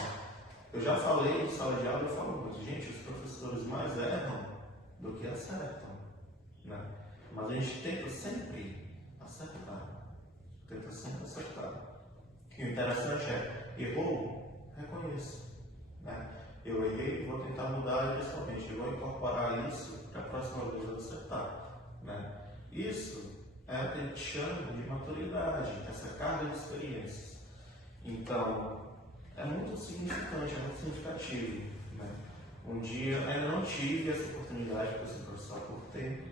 Eu já falei em sala de aula, eu falo muito, gente, os professores mais erram do que acertam, né? Mas a gente tenta sempre acertar. E o interessante é, errou, reconheça, né? Eu errei, vou tentar mudar pessoalmente, eu vou incorporar isso para a próxima vez eu acertar, né? Isso é o que a gente chama de maturidade, essa carga de experiências. Então, é muito significante, é muito significativo, né? Um dia, eu não tive essa oportunidade para ser professor por tempo,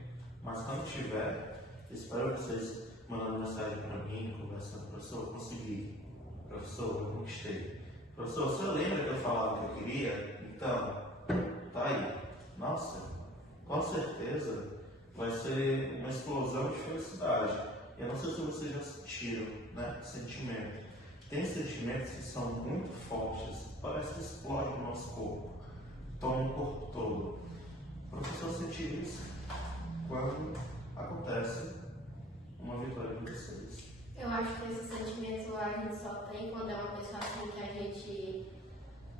mas quando tiver, espero vocês mandando mensagem para mim, conversando, professor, eu consegui, professor, eu conquistei. Professor, o senhor lembra que eu falava que eu queria? Então, tá aí. Nossa, com certeza vai ser uma explosão de felicidade. Eu não sei se vocês já sentiram, né, sentimento. Tem sentimentos que são muito fortes, parece que explode no nosso corpo, toma o corpo todo. O professor sentiu isso quando acontece uma vitória de vocês. Eu acho que esse sentimento a gente só tem quando é uma pessoa assim que a gente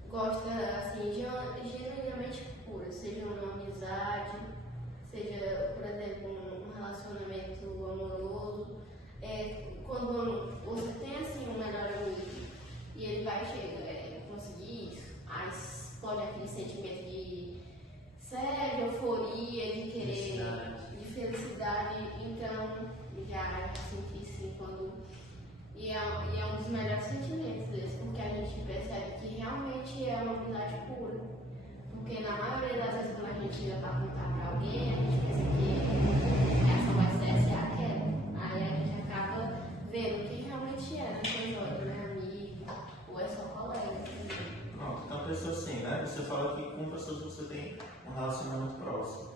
gosta, assim, genuinamente pura, seja uma amizade, seja, por exemplo, um relacionamento amoroso. Quando você tem assim um melhor amigo e ele vai conseguir isso, aí explode aquele sentimento de sério, euforia, de querer, de felicidade. Então, já senti sim quando. E é um dos melhores sentimentos desse, porque a gente percebe que realmente é uma amizade pura. Porque na maioria das vezes quando a gente já vai contar pra alguém, a gente pensa que essa vai ser essa e aquela. Aí a gente acaba vendo que realmente é, não é amigo, ou é só colega. Pronto, então pensa assim, né? Você fala que com pessoas você tem um relacionamento próximo.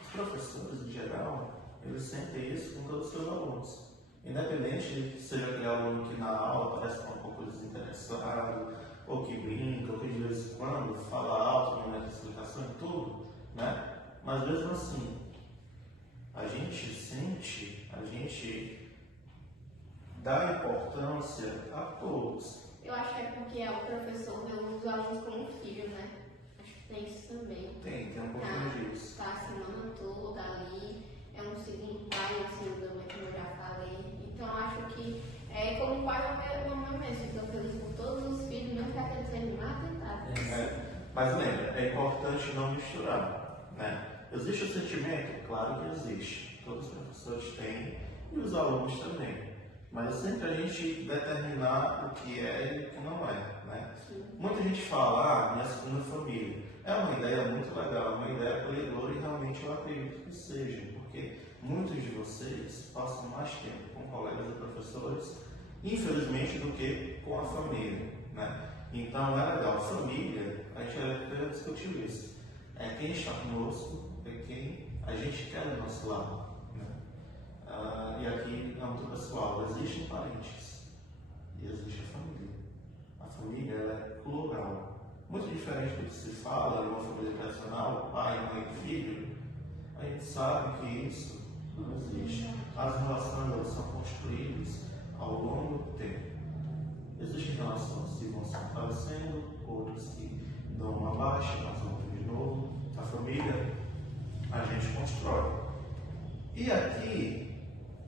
Os professores, em geral, eles sentem isso com todos os seus alunos. Independente de seja aquele aluno que na aula parece um pouco desinteressado, ou que brinca, ou que de vez em quando fala alto no momento de explicação e tudo, né? Mas mesmo assim, a gente sente, a gente dá importância a todos. Eu acho que é porque o professor vê os alunos como filho, né? Acho que tem isso também. Tem um pouquinho disso. Tá a semana toda ali, é um segundo pai, um segundo mãe, como eu já falei. Então acho que é como um pai ou uma mãe mesmo, fica feliz por todos os filhos, mesmo que aquele desanimado tentar. Mas lembra, é importante não misturar, né? Existe o sentimento? Claro que existe. Todos os professores têm e os alunos também. Mas é sempre a gente determinar o que é e o que não é, né? Muita gente fala, minha segunda família. É uma ideia muito legal, uma ideia acolhedora e realmente eu acredito que seja, porque muitos de vocês passam mais tempo com colegas e professores, infelizmente, do que com a família, né? Então é legal, família, a gente já discutiu isso. É quem está conosco, é quem a gente quer do nosso lado. E aqui no âmbito pessoal, existem parentes e existe a família. A família ela é plural. Muito diferente do que se fala em uma família tradicional, pai, mãe e filho, a gente sabe que isso não existe. As relações elas são construídas ao longo do tempo. Existem relações que vão se fortalecendo, outras que dão uma baixa, mas outras de novo. A família a gente constrói. E aqui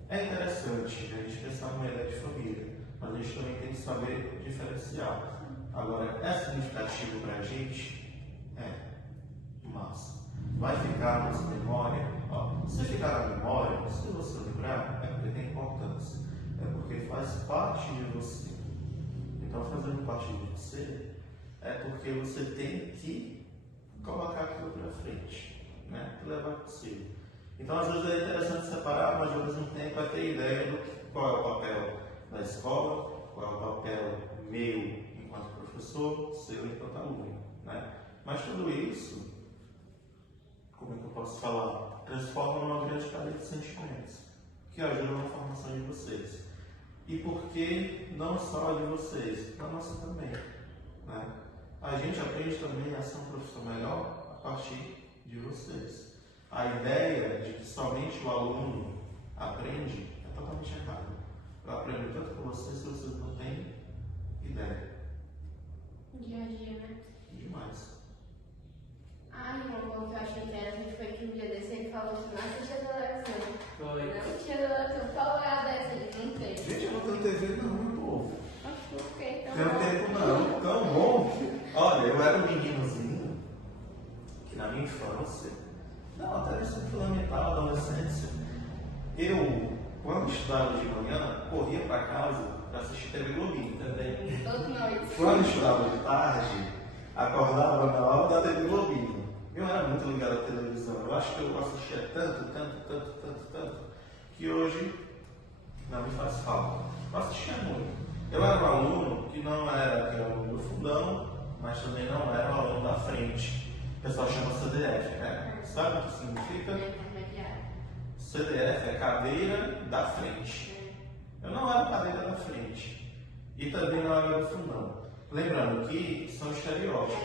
é interessante a gente pensar numa ideia de família, mas a gente também tem que saber diferenciar. Agora, é significativo para a gente? Mas vai ficar na nossa memória? Se ficar na memória, se você lembrar, é porque tem importância, é porque faz parte de você. Então, fazendo parte de você, é porque você tem que colocar aquilo para frente, né? Levar consigo. Então, às vezes é interessante separar, mas ao mesmo tempo é ter ideia do qual é o papel da escola, qual é o papel meu enquanto professor, seu enquanto aluno, né? Mas tudo isso, como é que eu posso falar? Transforma numa grande cadeia de sentimentos que ajudam na formação de vocês. E por que não só a de vocês? A nossa também, né? A gente aprende também a ser um professor melhor a partir de vocês. A ideia de que somente o aluno aprende é totalmente errada. Eu aprendo tanto com vocês que vocês não têm ideia. Dia a dia, né? Demais. Uma coisa que eu achei interessante foi que um dia desse ele falou que não assistia televisão. Foi. Não assistia televisão. Qual é a dessa? Ele não tem. Gente, eu não tenho TV não, meu povo. Acho que por quê? Então, Não tenho tempo não. Tão bom. Olha, eu era um meninozinho que na minha infância, não, até no ensino fundamental, adolescência, eu, quando estudava de manhã, corria para casa para assistir TV Globinho também. todos nós. Quando estudava de tarde, acordava na hora da TV Globinho. Eu era muito ligado à televisão. Eu acho que eu assistia tanto, que hoje não me faz falta. Eu assistia muito. Eu era um aluno que não era aquele aluno do fundão, mas também não era um aluno da frente. O pessoal chama CDF, né? Sabe o que significa? CDF é cadeira da frente. Eu não era cadeira da frente. E também não era do fundão. Lembrando que são estereótipos.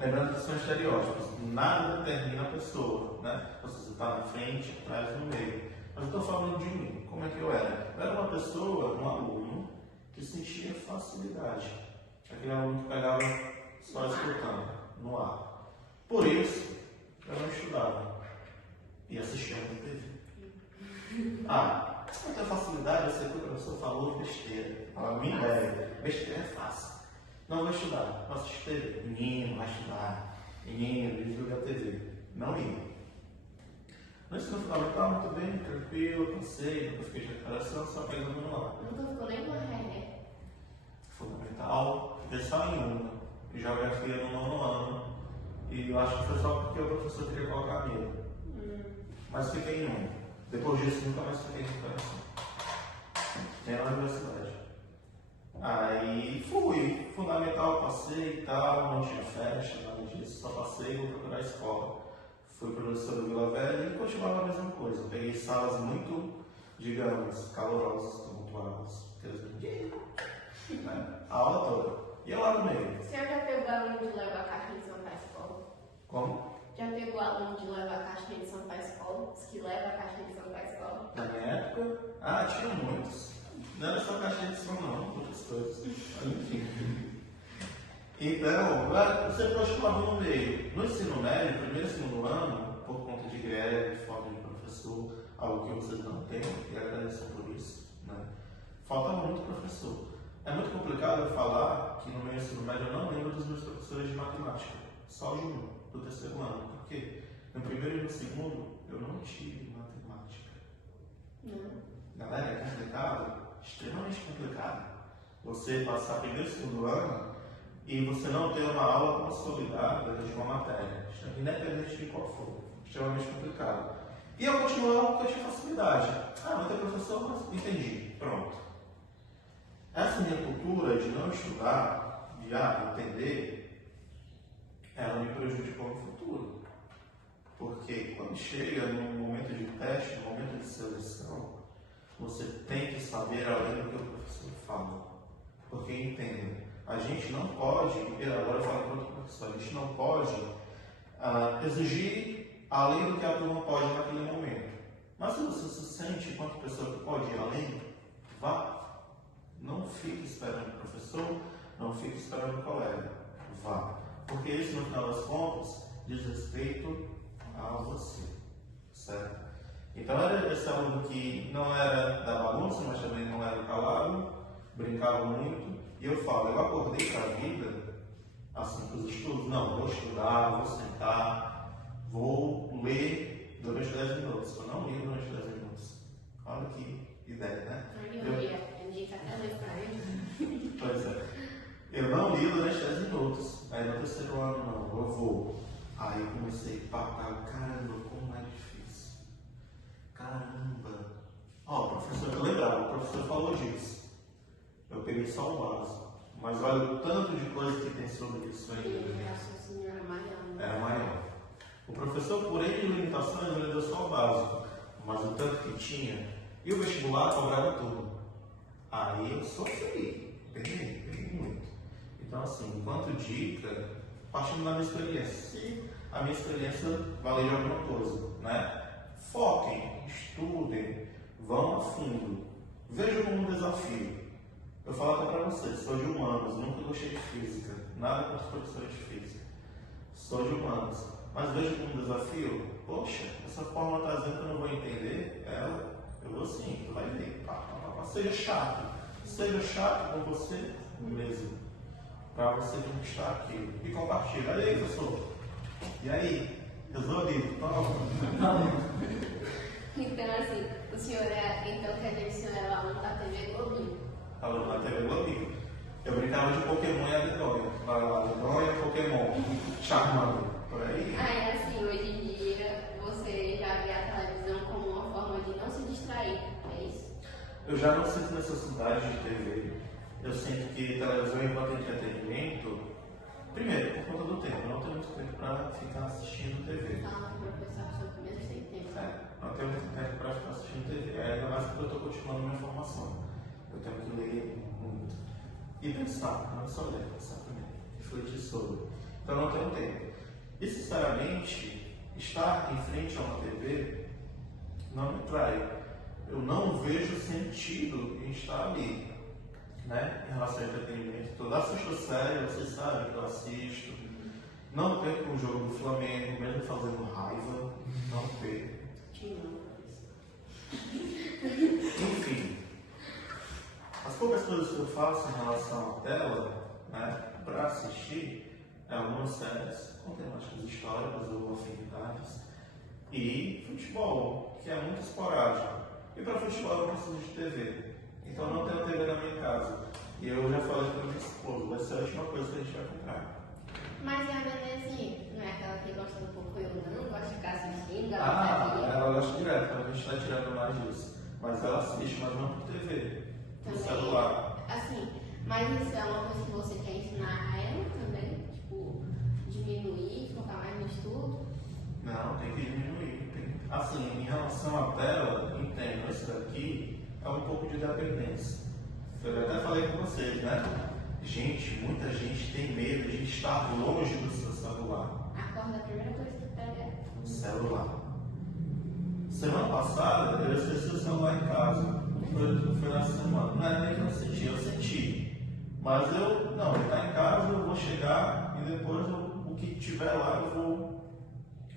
Lembrando que são estereótipos. Nada determina a pessoa, né? Você está na frente, atrás, no meio. Mas eu estou falando de mim. Como é que eu era? Eu era uma pessoa, um aluno, que sentia facilidade. Aquele aluno que pegava só escutando, no ar. Por isso, eu não estudava. E assistia muita TV. Eu tenho facilidade, eu sei que o professor falou besteira. A minha ideia, besteira é fácil. Não vou estudar, vou assistir TV. Menino, vai estudar. Menino, livro da TV. Não ia. No ensino fundamental, muito bem, tranquilo, passei, nunca fiquei de recuperação, só pegando no lá. Nunca ficou nem com ré. Fundamental, fiquei só em uma. Geografia no 9º ano. E eu acho que foi só porque o professor queria colocar medo. Mas fiquei em uma. Depois disso, nunca mais fiquei em recuperação. Nem na universidade. Aí fui. Fundamental, passei e tal, não tinha festa, nada disso. Só passei e vou procurar a escola. fui professor do Vila Velha e continuava a mesma coisa. Peguei salas muito, digamos, calorosas, tumultuadas, né? A aula toda. E eu lá no meio. O senhor já pegou aluno de levar a caixinha de som para a escola? Como? Já pegou aluno de levar a caixinha de som para a escola? Os que levam a caixinha de som para a escola? Na minha época, tinha muitos. Não era só caixinha de som, não, outras coisas. Enfim. Então, você continuava no meio. No ensino médio, primeiro e segundo ano, por conta de greve, falta de professor, algo que vocês não têm, e agradeço por isso, né? Falta muito professor. É muito complicado eu falar que no meu ensino médio eu não lembro dos meus professores de matemática, só de um, do terceiro ano. Por quê? No primeiro e no segundo, eu não tive matemática. Galera, é complicado, extremamente complicado. Você passar primeiro e segundo ano e você não ter uma aula consolidada de uma matéria, independente de qual for, extremamente complicado. E eu continuava porque eu tinha facilidade. Não tem professor, mas entendi, pronto. Essa minha cultura de não estudar, de entender, ela me prejudicou no futuro. Porque quando chega num momento de teste, num momento de seleção, você tem que saber além do que o professor fala. Porque entenda, a gente não pode, agora eu falo para outro professor, a gente não pode exigir além do que a turma pode naquele momento. Mas se você se sente enquanto pessoa que pode ir além, vá. Não fique esperando o professor, não fique esperando o colega. Vá. Porque isso, no final das contas, diz respeito a você. Certo? Então, era esse aluno que não era da bagunça, mas também não era calado, brincava muito. E eu falo, eu acordei para a vida, assim, para os estudos. Não, vou estudar, vou sentar, vou ler durante 10 minutos. Eu não li durante 10 minutos. Olha que ideia, né? Pois é. Eu não li durante 10 minutos. Aí no terceiro ano, não, eu vou. Aí comecei a pagar, caramba, como é difícil. Caramba. Professor, eu lembrava, o professor falou disso. Eu peguei só o básico. Mas olha o tanto de coisa que tem sobre isso aí. Era maior. O professor, por N limitações, ele deu só o básico. Mas o tanto que tinha. E o vestibular cobrava tudo. Aí eu sofri. Peguei muito. Então, assim, enquanto dica, partindo da minha experiência. Se a minha experiência valer de alguma coisa, né? Foquem, estudem, vão a fundo. Vejam como um desafio. Eu falo até para vocês, sou de humanos, nunca gostei de física, nada contra os professores de física. Sou de humanos, mas vejo como um desafio, poxa, essa forma está dizendo que eu não vou entender ela, eu vou sim, tu vai ver, seja chato com você mesmo, para você conquistar aquilo, e compartilha. E aí, professor? E aí? Resolvido, toma. Então, assim, o senhor então quer dizer que o senhor era aluno da TV Globinho? Aluno da TV Globinho. Eu brincava de Pokémon e a Dedonha. A Dedonha e Pokémon. Charmando. Por aí. Assim, hoje em dia você já vê a televisão como uma forma de não se distrair, é isso? Eu já não sinto necessidade de TV. Eu sinto que televisão enquanto entretenimento, primeiro, por conta do tempo. Eu não tenho muito tempo para ficar assistindo TV. Fala para o professor que mesmo sem tempo. Não tenho muito tempo para ficar assistindo TV. Ainda mais porque eu estou continuando minha formação. Eu tenho que ler muito. E pensar, não só ler, pensar primeiro. Refletir sobre. Então eu não tenho tempo. E sinceramente, estar em frente a uma TV não me trai. Eu não vejo sentido em estar ali, né? Em relação ao entretenimento. Eu assisto série, vocês sabem que eu assisto. Não perco o jogo do Flamengo, mesmo fazendo raiva. Não perco. Enfim. As poucas coisas que eu faço em relação à tela, né, para assistir, é algumas séries com temáticas históricas ou afinidades e futebol, que é muito esporádico. E para futebol eu preciso de TV, então eu não tenho TV na minha casa. E eu já falei para minha esposa, vai ser a última coisa que a gente vai comprar. Mas a Benezinha, não é aquela que gosta do Pocoyo, não? Gosta de ficar assistindo? Ela gosta direto, então a gente está tirando mais disso. Mas ela assiste, mas não por TV, no celular. Assim, mas isso é uma coisa que você quer ensinar a ela também? Tipo, diminuir, focar mais no estudo? Não, tem que diminuir. Assim, em relação à tela, entendo, isso daqui é um pouco de dependência. Eu até falei com vocês, né? Gente, muita gente tem medo de estar longe do seu celular. Acorda, a primeira coisa que pega é O celular. Semana passada, eu esqueci o celular em casa. Foi na semana. Não é nem que eu senti, eu senti. Mas eu, não, ele está em casa, eu vou chegar e depois o que tiver lá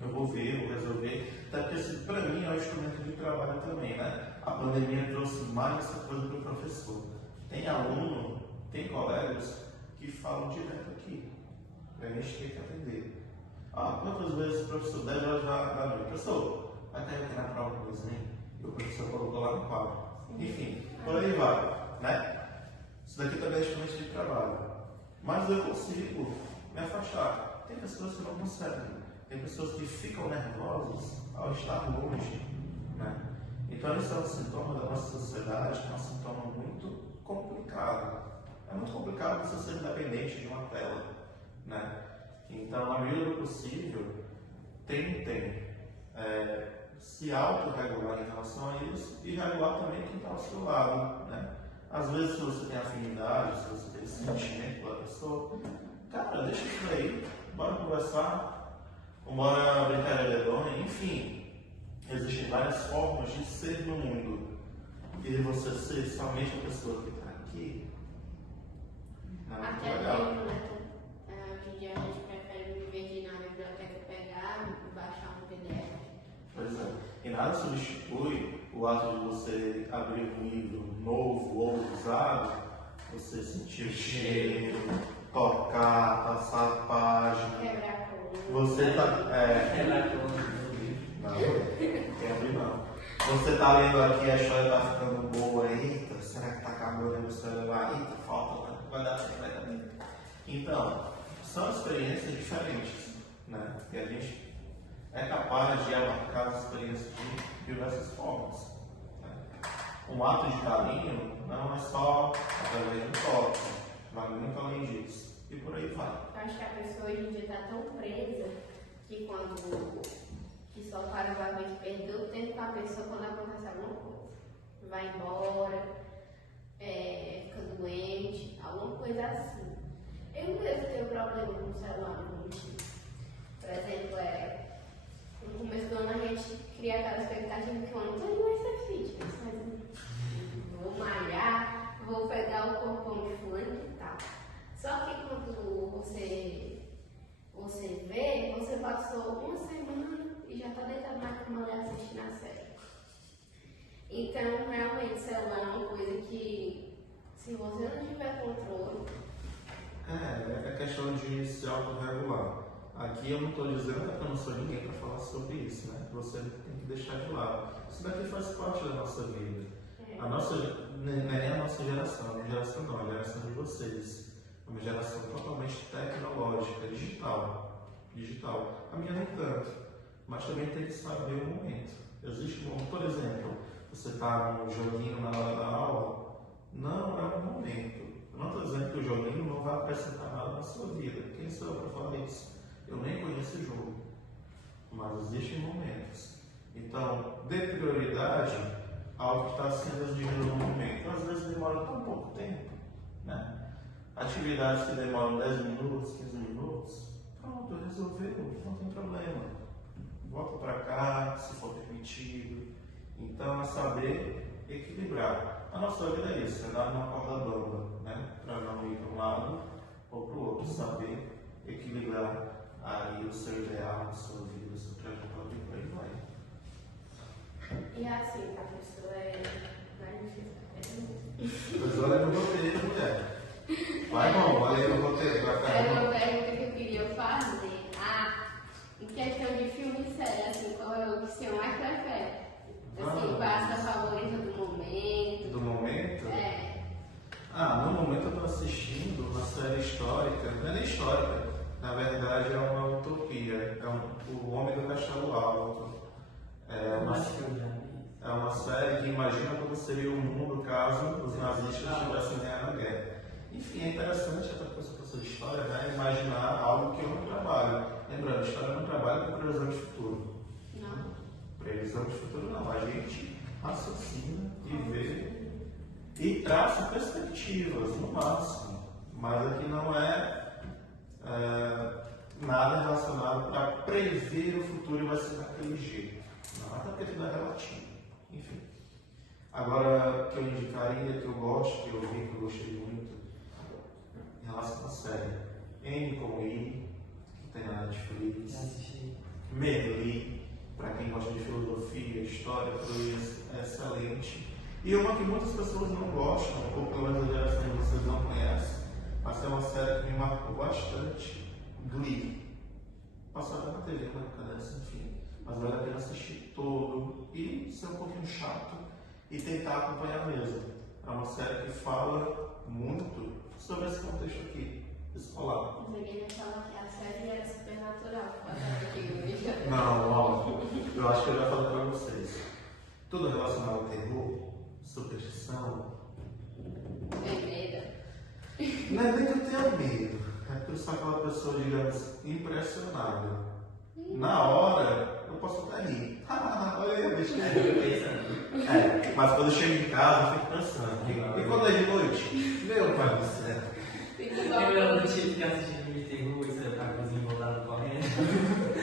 eu vou ver, vou resolver. Até porque para mim é um instrumento de trabalho também, né? A pandemia trouxe mais essa coisa para o professor. Tem aluno, tem colegas que falam direto aqui. A gente tem que atender. Quantas vezes o professor 10 horas da noite? Professor, vai cair aqui na prova do desenho? E o professor colocou lá no quadro. Enfim, por aí vai, né? Isso daqui também é instrumento de trabalho. Mas eu consigo me afastar. Tem pessoas que não conseguem. Tem pessoas que ficam nervosas ao estar longe, né? Então isso é um sintoma da nossa sociedade, que é um sintoma muito complicado. É muito complicado você ser independente de uma tela, né? Então, na medida do possível, tentem se autorregular em relação a isso e regular também quem está ao seu lado, né? Às vezes, se você tem afinidade, se você tem sentimento pela pessoa, cara, deixa isso aí, bora conversar, bora brincar de redonda, enfim. Existem várias formas de ser no mundo. E de você ser somente a pessoa que está aqui, não é muito até legal. mesmo, né? Hoje em dia a gente prefere viver de ir na biblioteca pegar e baixar um PDF. Pois é. E nada substitui o ato de você abrir um livro novo ou usado, você sentir o cheiro, tocar, passar a página. Quebrar a coluna. Você tá. Quebrar todo livro. Não, quer abrir não. Você tá lendo aqui, a história tá ficando boa, eita, será que tá acabando o celular? Eita, falta, vai dar tempo, vai dar tempo. Então, são experiências diferentes, né? E a gente é capaz de abarcar as experiências de diversas formas. Né? Um ato de carinho não é só através do toque, vai muito além disso. E por aí vai. Eu acho que a pessoa hoje em dia está tão presa que que só para o bagulho de perder o tempo com a pessoa quando acontece alguma coisa. Vai embora, fica doente, alguma coisa assim. Eu mesmo tenho problema com o celular no dia. Por exemplo, no começo do ano a gente cria aquela expectativa que o ano todo vai ser fitness. Vou malhar, vou pegar o corpão de fulano e tal. Só que quando você vê, você passou uma semana e já está deitado na cama ali assistindo a série. Então, realmente, celular é uma coisa que, se você não tiver controle... É questão de se autorregular. Aqui eu não estou dizendo que eu não sou ninguém para falar sobre isso, né? Você tem que deixar de lado. Isso daqui faz parte da nossa vida. A nossa, não é nem a nossa geração, a minha geração não, a geração de vocês. É uma geração totalmente tecnológica, digital. A minha nem tanto, mas também tem que saber o momento. Existe um momento, por exemplo, você está no joguinho na hora da aula, não é o momento. Eu não estou dizendo que o joguinho não vai acrescentar nada na sua vida. Quem sou eu para falar isso? Eu nem conheço o jogo, mas existem momentos. Então, dê prioridade ao que está sendo exigido no momento. Às vezes demora tão pouco tempo, né? Atividades que demoram 10 minutos, 15 minutos, pronto, resolveu, não tem problema. Volta para cá, se for permitido. Então, é saber equilibrar. A nossa vida é isso, é dar uma corda bamba, né? Para não ir para um lado ou para o outro. Saber equilibrar aí o seu ideal, a sua vida, o seu trajetório e por aí vai. E assim, a pessoa vai difícil. Pois olha no roteiro, mulher. Vai, bom, olha aí no roteiro. Era uma pergunta que eu queria fazer. Em questão de filme e série, assim, qual é o que você mais prefere? Assim, qual é a sua favorita do momento? Do momento? É. No momento eu estou assistindo uma série histórica, não é nem histórica, na verdade é uma utopia, O Homem do Castelo Alto. É uma série que imagina como seria o mundo caso os nazistas tivessem ganhado a guerra. Enfim, é interessante até para essa pessoa de história, né, imaginar algo que eu não trabalho. Lembrando, história não trabalha com previsão de futuro. Não. Previsão de futuro não, a gente raciocina e vê e traça perspectivas no máximo, mas aqui não é nada relacionado para prever o futuro e vai ser daquele jeito. Não, até porque tudo é relativo. Enfim. Agora, que eu indicaria, que eu gosto, que eu vi, que eu gostei muito, em relação à série, N como I, que tem na Netflix, Merli, para quem gosta de filosofia, história, tudo isso é excelente. E uma que muitas pessoas não gostam, ou pelo menos a geração de vocês não conhece, mas é uma série que me marcou bastante, Glee. Passou até na TV na época dessa, enfim. Mas vale a pena assistir todo e ser um pouquinho chato e tentar acompanhar mesmo. É uma série que fala muito sobre esse contexto aqui, escolar. Mas alguém me fala que a série era supernatural. Não, ó, eu acho que eu já falei para vocês. Tudo relacionado ao terror, superstição. Tem medo. Não é nem que eu tenha medo, é que eu sou aquela pessoa, digamos, impressionável. Na hora, eu posso até rir. Olha aí, deixa eu rir. Mas quando eu chego em casa, eu fico pensando. E quando é de noite? Meu pai do céu. Lembrando do tipo que assistiu filme de terror e você vai pra cozinha voltado correndo.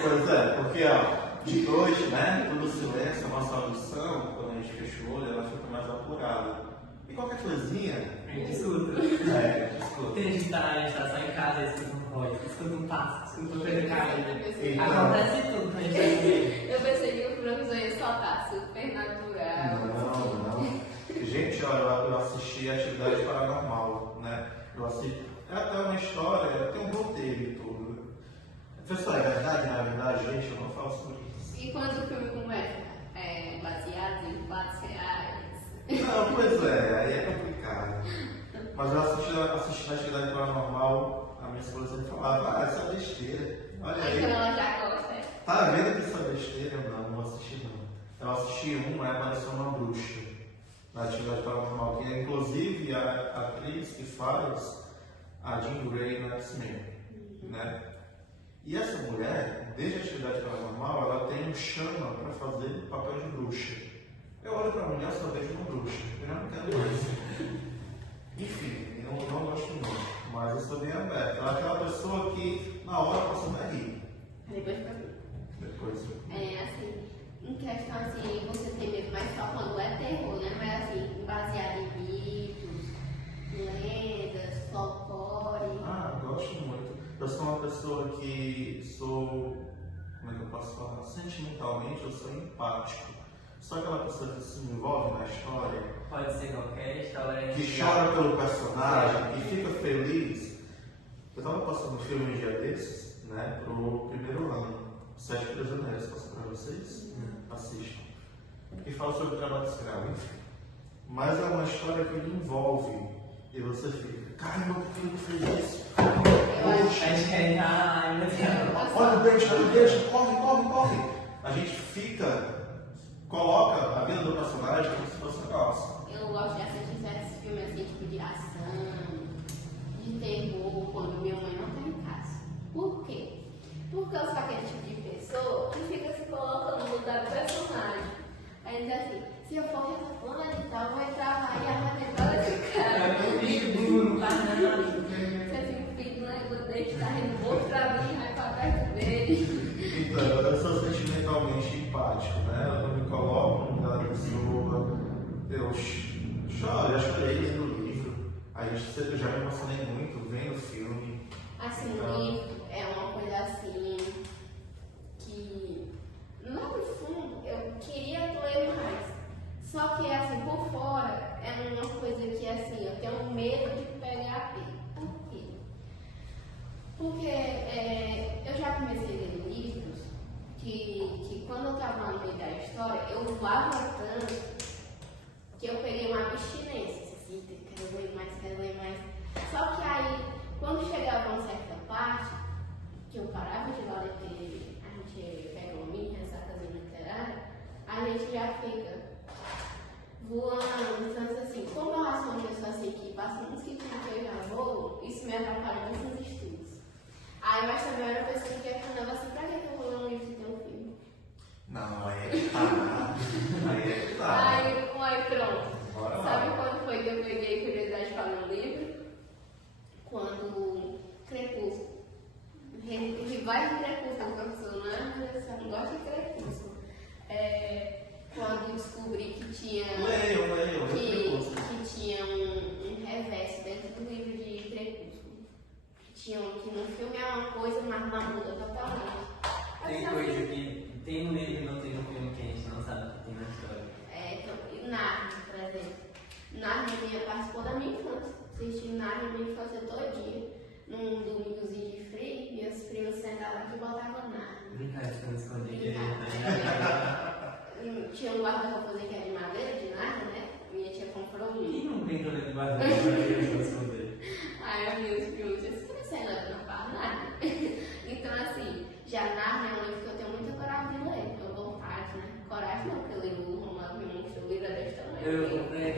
Pois é, porque ó, de noite, né, tudo silêncio, a nossa audição, quando a gente fecha o olho, ela fica mais apurada. E qualquer coisinha. A gente escuta. Escuta. Tem gente que tá só em casa e escuta um voz, escuta um passo, escuta uma coisa caindo. Então, Acontece tudo quando a gente tá comigo. Eu pensei que o professor ia soltar supernatural. Não. Gente, ó, eu assisti Atividade Paranormal, né? Eu assisti. É até uma história, tem um roteiro e tudo. Professor, é verdade? Não é verdade, gente? Eu não falo sobre isso. E quando o filme começa? É baseado em fatos reais. Não, pois é, aí é complicado. Mas eu assisti na Atividade Paranormal, a minha esposa sempre falava, essa é besteira. Olha aí. Então ela já gosta. Tá vendo que isso é besteira? Não assisti não. Eu assisti apareceu uma bruxa na Atividade Paranormal, que é inclusive a atriz que faz a Jean Grey na X-Men, né? E essa mulher, desde a Atividade Paranormal, ela tem um chama para fazer papel de bruxa. Eu olho pra mulher, só vejo uma bruxa. Eu já não quero mais. Enfim, eu não gosto muito, mas eu sou bem aberto. Ela é aquela pessoa que na hora você vai rir. Depois pra mim. Depois. É assim, em questão assim, você tem medo, mas só quando é terror, né? Mas assim, baseado em mitos, lendas, folclore. Ah, gosto muito. Eu sou uma pessoa que sou, como é que eu posso falar? Sentimentalmente eu sou empático. Sou aquela pessoa que se envolve na história. Pode ser qualquer história. Que chora pelo personagem, que fica feliz. Eu estava passando um filme um dia desses, né, pro primeiro ano, Sete Prisioneiros, passo para vocês, assistam. Que fala sobre o trabalho escravo, enfim. Mas é uma história que lhe envolve. E você fica, caramba, por que ele fez isso? A gente quer entrar, ai meu Deus. Olha o beijo, corre. A gente fica, coloca a vida do personagem como se fosse nossa. Eu gosto de assistir certos filmes assim, tipo de ação, de terror, quando minha mãe não tá em casa. Por quê? Porque eu sou aquele tipo de pessoa que fica se colocando no lugar do personagem. Aí diz assim, se eu for essa fulana de tal, eu vou entrar lá e arrebentar esse cara. Eu fico, não tá nada. Se esse filho não é dele, tá rindo muito pra mim, vai pra perto dele. Então, eu sou sentimentalmente empático, né? Eu me coloco no lugar da pessoa, eu choro, já chorei lendo o livro, eu já me emocionei muito vendo o filme. Assim, Então, livro é uma coisa assim que, lá no fundo, eu queria ler mais. Só que, assim, por fora, é uma coisa que, assim, eu tenho medo de pegar pena. Por quê? Porque eu já comecei a ler livros que quando eu estava no meio da história, eu voava tanto que eu peguei uma abstinência. Assim, quero ler mais. Só que aí, quando chegava uma certa parte, que eu parava de ler, porque a gente pega uma minha, essa literária, a gente já fica voando, então assim, como eu sou uma pessoa assim que passa uns 5 minutos eu já vou, atrapalha muito nos estudos. Aí, mas também eu era uma pessoa que questionava assim, pra que eu vou ler um livro se tem um filme? Não, aí é que tá. Aí é que tá. Aí pronto. Bora lá. Sabe quando foi que eu peguei curiosidade para ler um livro? Quando Crepúsculo. Rivais de Crepúsculo, professor, né? Mas eu não gosto de Crepúsculo. Quando descobri que tinha. Que tinha um reverso dentro do livro de Crepúsculo. Que no filme é uma coisa, mas na muda totalmente. Tem coisa que tem no livro e não tem no filme que a gente não sabe que tem na história. Narnia, por exemplo. Narnia participou da minha infância. Assisti Narnia minha infância todinha. Num domingozinho de frio, minhas primas sentavam aqui e botavam Narnia. Brincar de esconder escondido. Tinha um guarda-roupa que era de madeira, de Narnia, né? Minha tia comprou um. Quem não tem problema de guarda-roupa para esconder? Aí as minhas primas disseram, você não sei lá na barra Narnia. Então, assim, já Narnia é um livro que eu tenho muita coragem de ler. Eu vontade, né? Coragem não, porque eu li o Romano e o livro é desse tamanho. Eu comprei.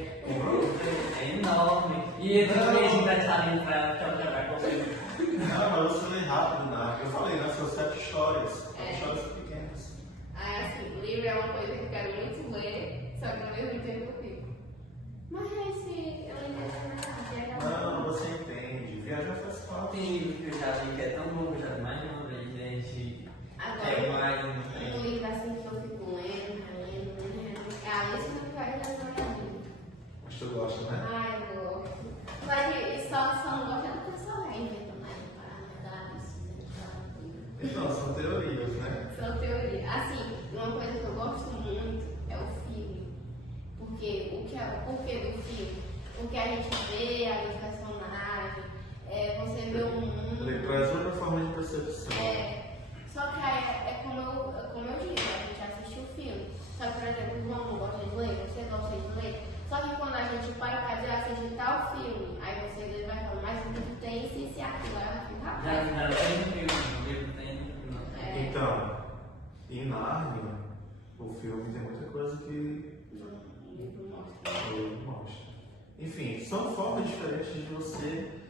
É enorme. E eu também emprestado pra ela, que ela já vai conseguir. Não, mas você lê rápido, né? Eu falei, né? São 7 histórias. São histórias pequenas. Aí, assim, o livro é uma coisa que eu quero muito ler, só que ao mesmo tempo eu fico. Mas aí, se eu entendo nada, Não, você entende. Viajar faz parte. Tem livro que eu já li que é tão bom que eu já mais uma vez, gente. agora, Mais um livro assim que eu fico lendo. Esse não vai dar na minha vida. Mas tu gosta, né? Ai, eu gosto. Mas só não gosto da pessoa reinventa mais para isso. Então, são teorias, né? São teorias. Assim, uma coisa que eu gosto muito é o filme. Porque o porquê do filme? Porque a gente vê ali os personagens, você vê o mundo. Ele traz outra forma de percepção. Só que é como eu disse, a gente assiste o filme. Só que, por exemplo, o João não gosta de ler, você gosta de ler. Só que quando a gente para para assistir tal filme, aí você vai falar, mas o livro tem isso e aquilo. Aí eu fico, rapaz. Já tem no filme, o livro tem no filme. Então, em Narnia, o filme tem muita coisa que O livro mostra. o livro mostra. Enfim, são formas diferentes de você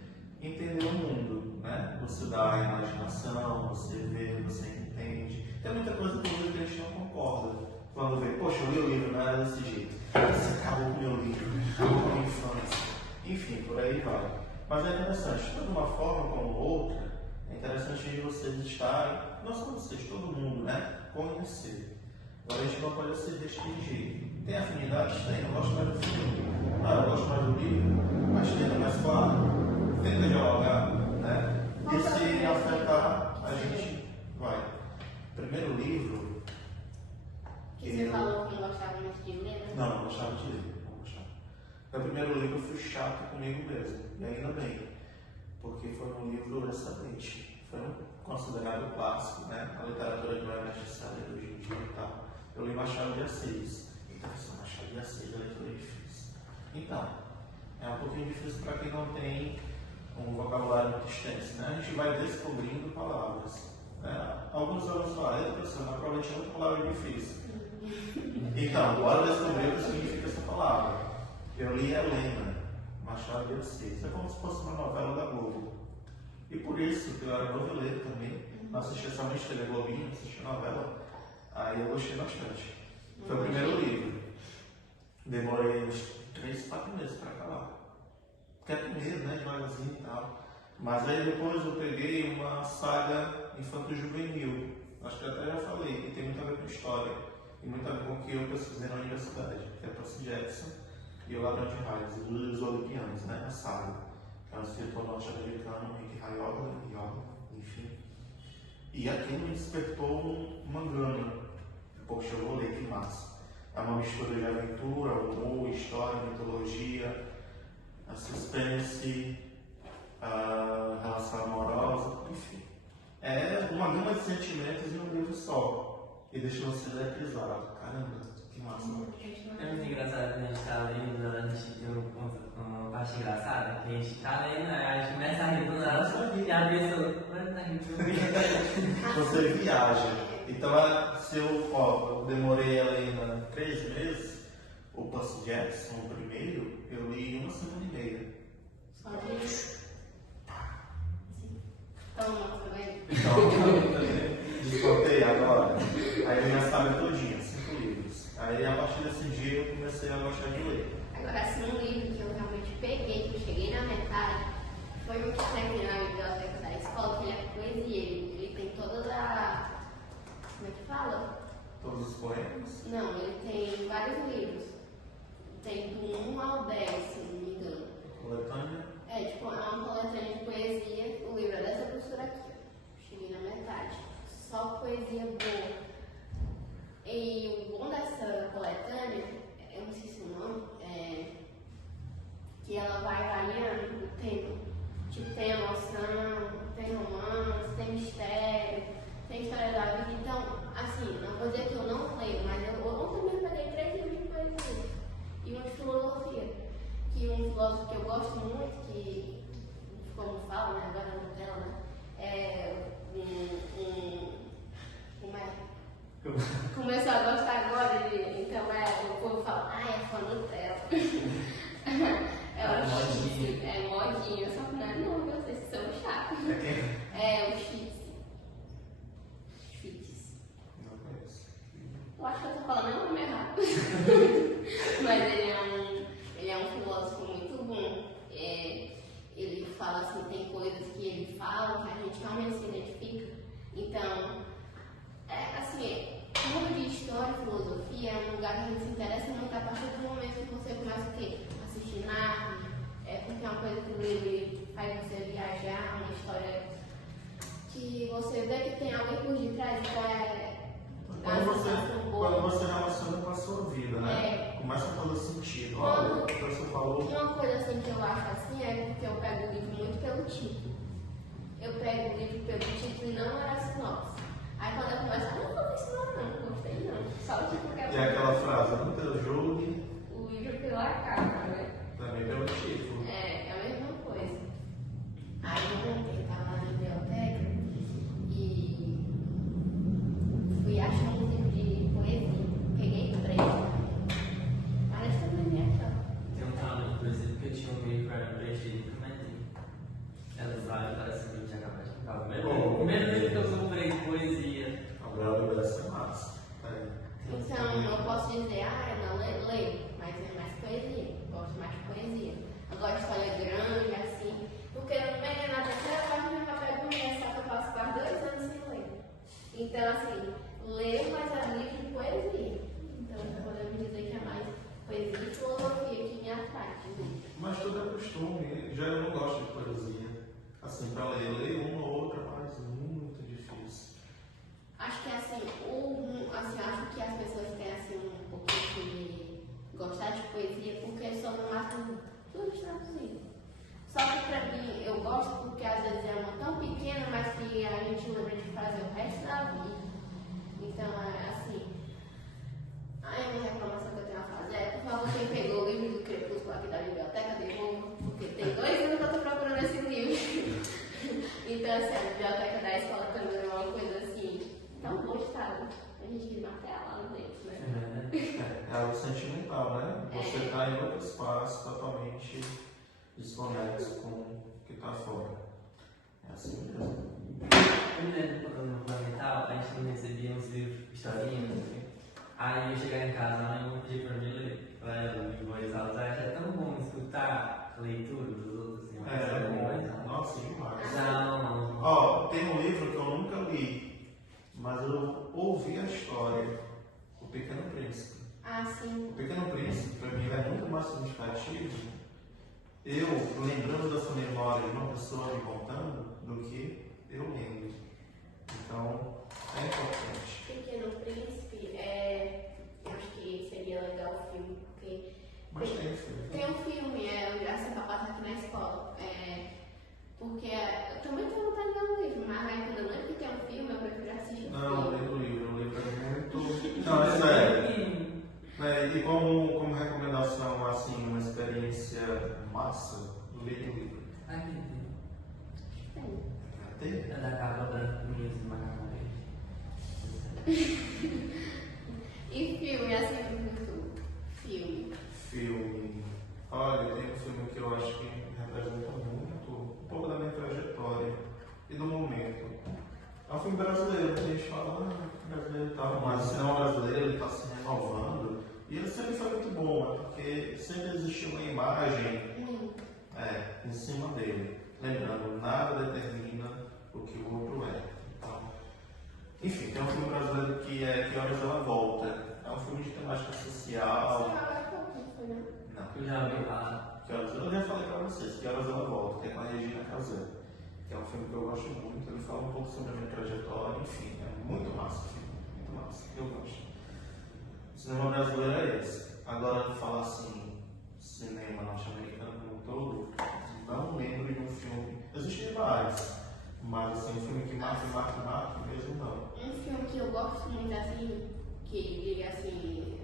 entender o mundo, né? Você dá a imaginação, você vê, você entende. Tem muita coisa que o livro que a gente não concorda. Quando vê, poxa, eu li o livro, não era desse jeito. Você acabou com o meu livro, acabou com a minha infância. Enfim, por aí vai. Mas é interessante, tanto de uma forma como outra, é interessante de vocês estarem, não só vocês, todo mundo, né? Conhecer. Agora a gente não pode se restringir. Tem afinidades? Tem. Eu gosto mais do filme. Eu gosto mais do livro. Mas tenta mais claro. Tenta dialogar, né? E se afetar, a gente vai. Primeiro livro. Que você falou que não gostava muito de ler, né? Não, não gostava de ler. Não gostava. Meu primeiro livro eu fui chato comigo mesmo. E ainda bem. Porque foi um livro excelente. Foi considerado clássico, né? A literatura que não é necessária hoje em dia e tal. Eu li Machado de Assis. Então, Machado de Assis, a leitura é difícil. Então, é um pouquinho difícil para quem não tem um vocabulário muito extenso, né? A gente vai descobrindo palavras. Né? Alguns alunos falam, professor, mas provavelmente é outra palavra difícil. Então, bora descobrir o que significa essa palavra. Eu li Helena, Machado de Assis. É como se fosse uma novela da Globo. E por isso que eu era noveleiro também. Não assistia somente TV Globinho, assistia novela. Aí eu gostei bastante. Foi o primeiro livro. Demorei uns 3, 4 meses para acabar. Porque é primeiro, né? Devagarzinho e tal. Mas aí depois eu peguei uma saga infanto-juvenil. Acho que até já falei, que tem muito a ver com história. E muito a ver com o que eu pesquisei na universidade. Que é Percy Jackson e o Ladrão de Raios, dos Olimpianos, né? A saga. Que é um escritor norte-americano, Rick Riordan, enfim. E aquilo me despertou uma gana. Poxa, eu vou ler, que massa. É uma mistura de aventura, humor, história, mitologia, suspense, relação amorosa, enfim. É uma gama de sentimentos em um livro só. E deixa você eletrizado. Caramba, que massa. É muito engraçado quando a gente tá lendo, a gente tem uma parte engraçada, que a gente tá lendo, a gente começa a rir do nada, e a pessoa, tá rindo. Você viaja. Então, se eu demorei ela ainda 3 meses, o Percy Jackson, o primeiro, eu li em 1 semana e meia. Só de Aí eu minha saga todinha, 5 livros. Aí a partir desse dia eu comecei a gostar de ler. Agora, assim, um livro que eu realmente peguei, que eu cheguei na metade, foi um que tem na biblioteca da escola, que ele é poesia. Ele tem todas a... Como é que fala? Todos os poemas. Não, ele tem vários livros. Tem do 1 ao 10, se não me engano. Coletânea. É, tipo, é uma coletânea de poesia. O livro é dessa grossura aqui, ó. Cheguei na metade. Só poesia boa. E o bom dessa coletânea, eu não sei se o nome, que ela vai variando o tema. Tipo, tem emoção, tem romance, tem mistério, tem história da vida. Então, assim, não vou dizer que eu não leio, mas eu ontem mesmo peguei 3 livros de poesia e um de filosofia. Que um filósofo que eu gosto muito, que, como fala, né, agora na tela, né, como é? Começou a gostar agora, então o povo fala, é fã Nutella. Modinha. É modinha, só que não é não, vocês são chatos. É o Schwitz. Não conheço. Eu acho que eu tô falando o nome errado. Mas ele é um filósofo muito bom. Ele fala assim, tem coisas que ele fala que a gente realmente se identifica. Então, assim, livro de história e filosofia é um lugar que a gente se interessa muito a partir do momento que você começa o quê? Assistir Narnia, porque é uma coisa que o livro faz você viajar, uma história que você vê que tem alguém por detrás, Quando você relaciona com a sua vida, né? Começa a fazer sentido. Olha, o que você falou. Uma coisa assim que eu acho assim é porque eu pego o livro muito pelo título. Eu pego o livro pelo título e não era a sinopse. Aí quando eu começo, não vou ensinar não, gostei não. Só o título que E aquela frase, não te julgue. o livro pela capa, né? Também pelo título. É a mesma coisa. Aí ontem eu estava na biblioteca e fui achar um livro de poesia. Peguei 3. Parece que não é aquela. Tem um trauma de poesia porque eu tinha um meio para preencher e nunca mais li. Elas lá parece que eu tinha acabado de ficar. O primeiro livro que eu comprei de poesia. Agora vai ser massa. Então, eu posso dizer, eu não leio, mas é mais poesia. Gosto mais de poesia. Eu gosto de história grande, assim, porque no meio da terceira página eu já pego só que eu passo quase 2 anos sem ler. Então, assim, leio, mas é livro de poesia. Então, podemos dizer que é mais poesia e filosofia que me atrai. Mas tudo é costume. Já eu não gosto de poesia. Assim, para ler, eu leio uma ou outra, mas muito difícil. Acho que assim, acho que as pessoas têm assim um pouquinho de gostar de poesia porque só no máximo tudo traduzido. Só que pra mim eu gosto porque às vezes é uma tão pequena, mas que a gente lembra de fazer o resto da vida. Então assim, a minha reclamação que eu tenho a fazer é, por favor, quem pegou o livro do Crepúsculo aqui da biblioteca, devolva, porque tem 2 anos que eu tô procurando esse livro. Então assim, a biblioteca da escola também é uma coisa assim, tão gostada. A gente queria matar lá dentro, né? É algo sentimental, né? Você está em outro espaço totalmente desconexo com o que está fora. É assim mesmo. Eu me lembro quando no fundamental a gente não recebia uns livros, historinhas, assim. Aí eu chegava em casa, a mãe pedia pra mim ler. Eu em voz alta, é tão bom escutar a leitura dos outros, assim, uma história em voz alta. Nossa, demais. Não. Ó, tem um livro que eu nunca li, mas eu ouvi a história. O Pequeno Príncipe. Ah, sim. O Pequeno Príncipe, para mim, é muito mais significativo, eu lembrando dessa memória de uma pessoa me contando, do que eu lendo. Então, é importante. Pequeno Príncipe, eu acho que seria legal o filme, porque Mas tem filme. tem um filme, assim, pra passar aqui na escola. Porque eu também tenho vontade de ler um livro, mas aí quando eu lembro que tem um filme, eu prefiro assistir o Não, filme. lendo o livro. O livro é muito. Não, é sério. E como recomendação, assim, uma experiência massa, leia o livro. Ai, meu Deus. Tem. Até? É da capa branca com isso, macarrão E filme, assim, muito filme. Filme. Olha, tem um filme que eu acho que representa muito um pouco da minha trajetória e do momento. É um filme brasileiro, que a gente fala, brasileiro e tal, mas imagem em cima dele. Lembrando, nada determina o que o outro é. Então, enfim, tem um filme brasileiro que é Que Horas Ela Volta. É um filme de temática social. Não. Eu já ouvi falar. Eu já falei pra vocês, Que Horas Ela Volta, que é com a Regina Casé. Que é um filme que eu gosto muito. Ele fala um pouco sobre a minha trajetória, enfim, é muito massa o filme. Muito massa, eu gosto. O cinema brasileiro é esse. Agora, falar assim, cinema norte-americano como um todo, não lembro de um filme. Existem vários, mas assim, um filme que marca mesmo não. Um filme que eu gosto muito assim, que assim,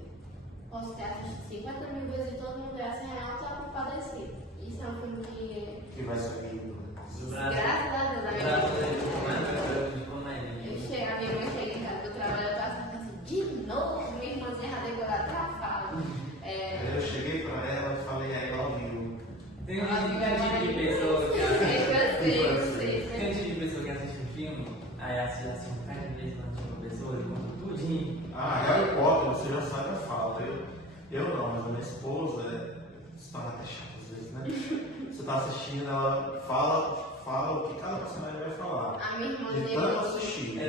posso ter assistido 50 mil vezes e todo mundo é assim, é Auto da Compadecida. Isso é um filme que vai sair. Graças a Deus, a minha mãe chega em casa do trabalho, eu tava assim, de novo, minha irmãzinha já decorou até a fala. Eu cheguei pra ela e falei, aí ela ouviu. Tem um tipo de pessoa que assiste. Tem um tipo de pessoa que assiste um filme, aí assiste assim, um cara de vez uma pessoa, ele conta tudinho. Harry Potter, você já sabe a fala. Eu não, mas a minha esposa, se torna até chato às vezes, né? Você tá assistindo, ela fala o que cada personagem vai falar. A minha irmãzinha. De tanto assistir.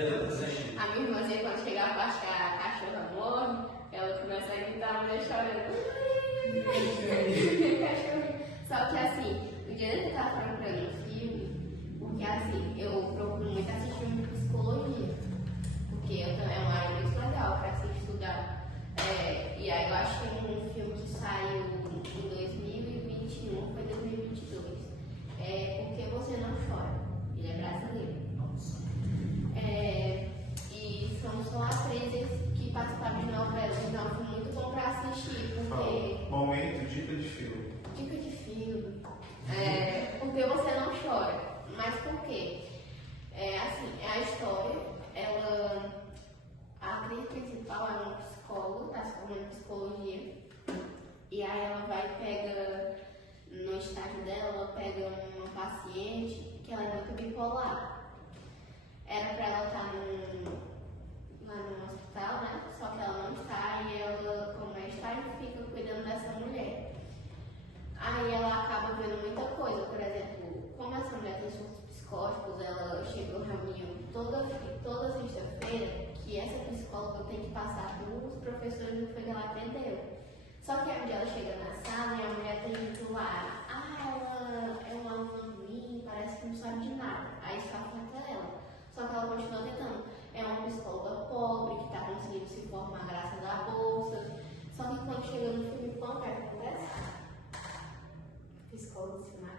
A minha irmãzinha, quando chega a parte que a cachorra morre, ela começa a gritar, a mulher chorando. Só que assim, o dia que eu tava falando pra mim no filme, porque assim, eu procuro muito assistir filme de psicologia, porque é uma área muito legal pra se estudar. E aí eu acho que um filme que saiu em 2021, foi 2022, Porque Você Não Chora. Ele é brasileiro. Nossa. E são só atrizes que participaram de novelas, então foi muito bom pra assistir, porque... Momento, dica de filme. Dica de filme. Porque Você Não Chora. Mas por quê? Assim, a história, a atriz principal é uma psicóloga, está se formando em psicologia, e aí ela pega, no estágio dela, ela pega uma paciente que ela é muito bipolar. Era pra ela estar lá no hospital, né? Só que ela não está, e ela, como é estágio, fica cuidando dessa mulher. Aí ela acaba vendo muita coisa, por exemplo, como essa mulher tem surtos psicóticos, ela chegou em reunião toda sexta-feira, que essa psicóloga tem que passar pelos professores do que ela atendeu. Só que aí ela chega na sala e a mulher tem dito lá, ela é uma aluna ruim, parece que não sabe de nada. Aí isso afeta ela. Só que ela continua tentando. É uma psicóloga pobre que está conseguindo se formar graças à bolsa. Só que quando chega no filme, o que acontece? Psicólogo se mata.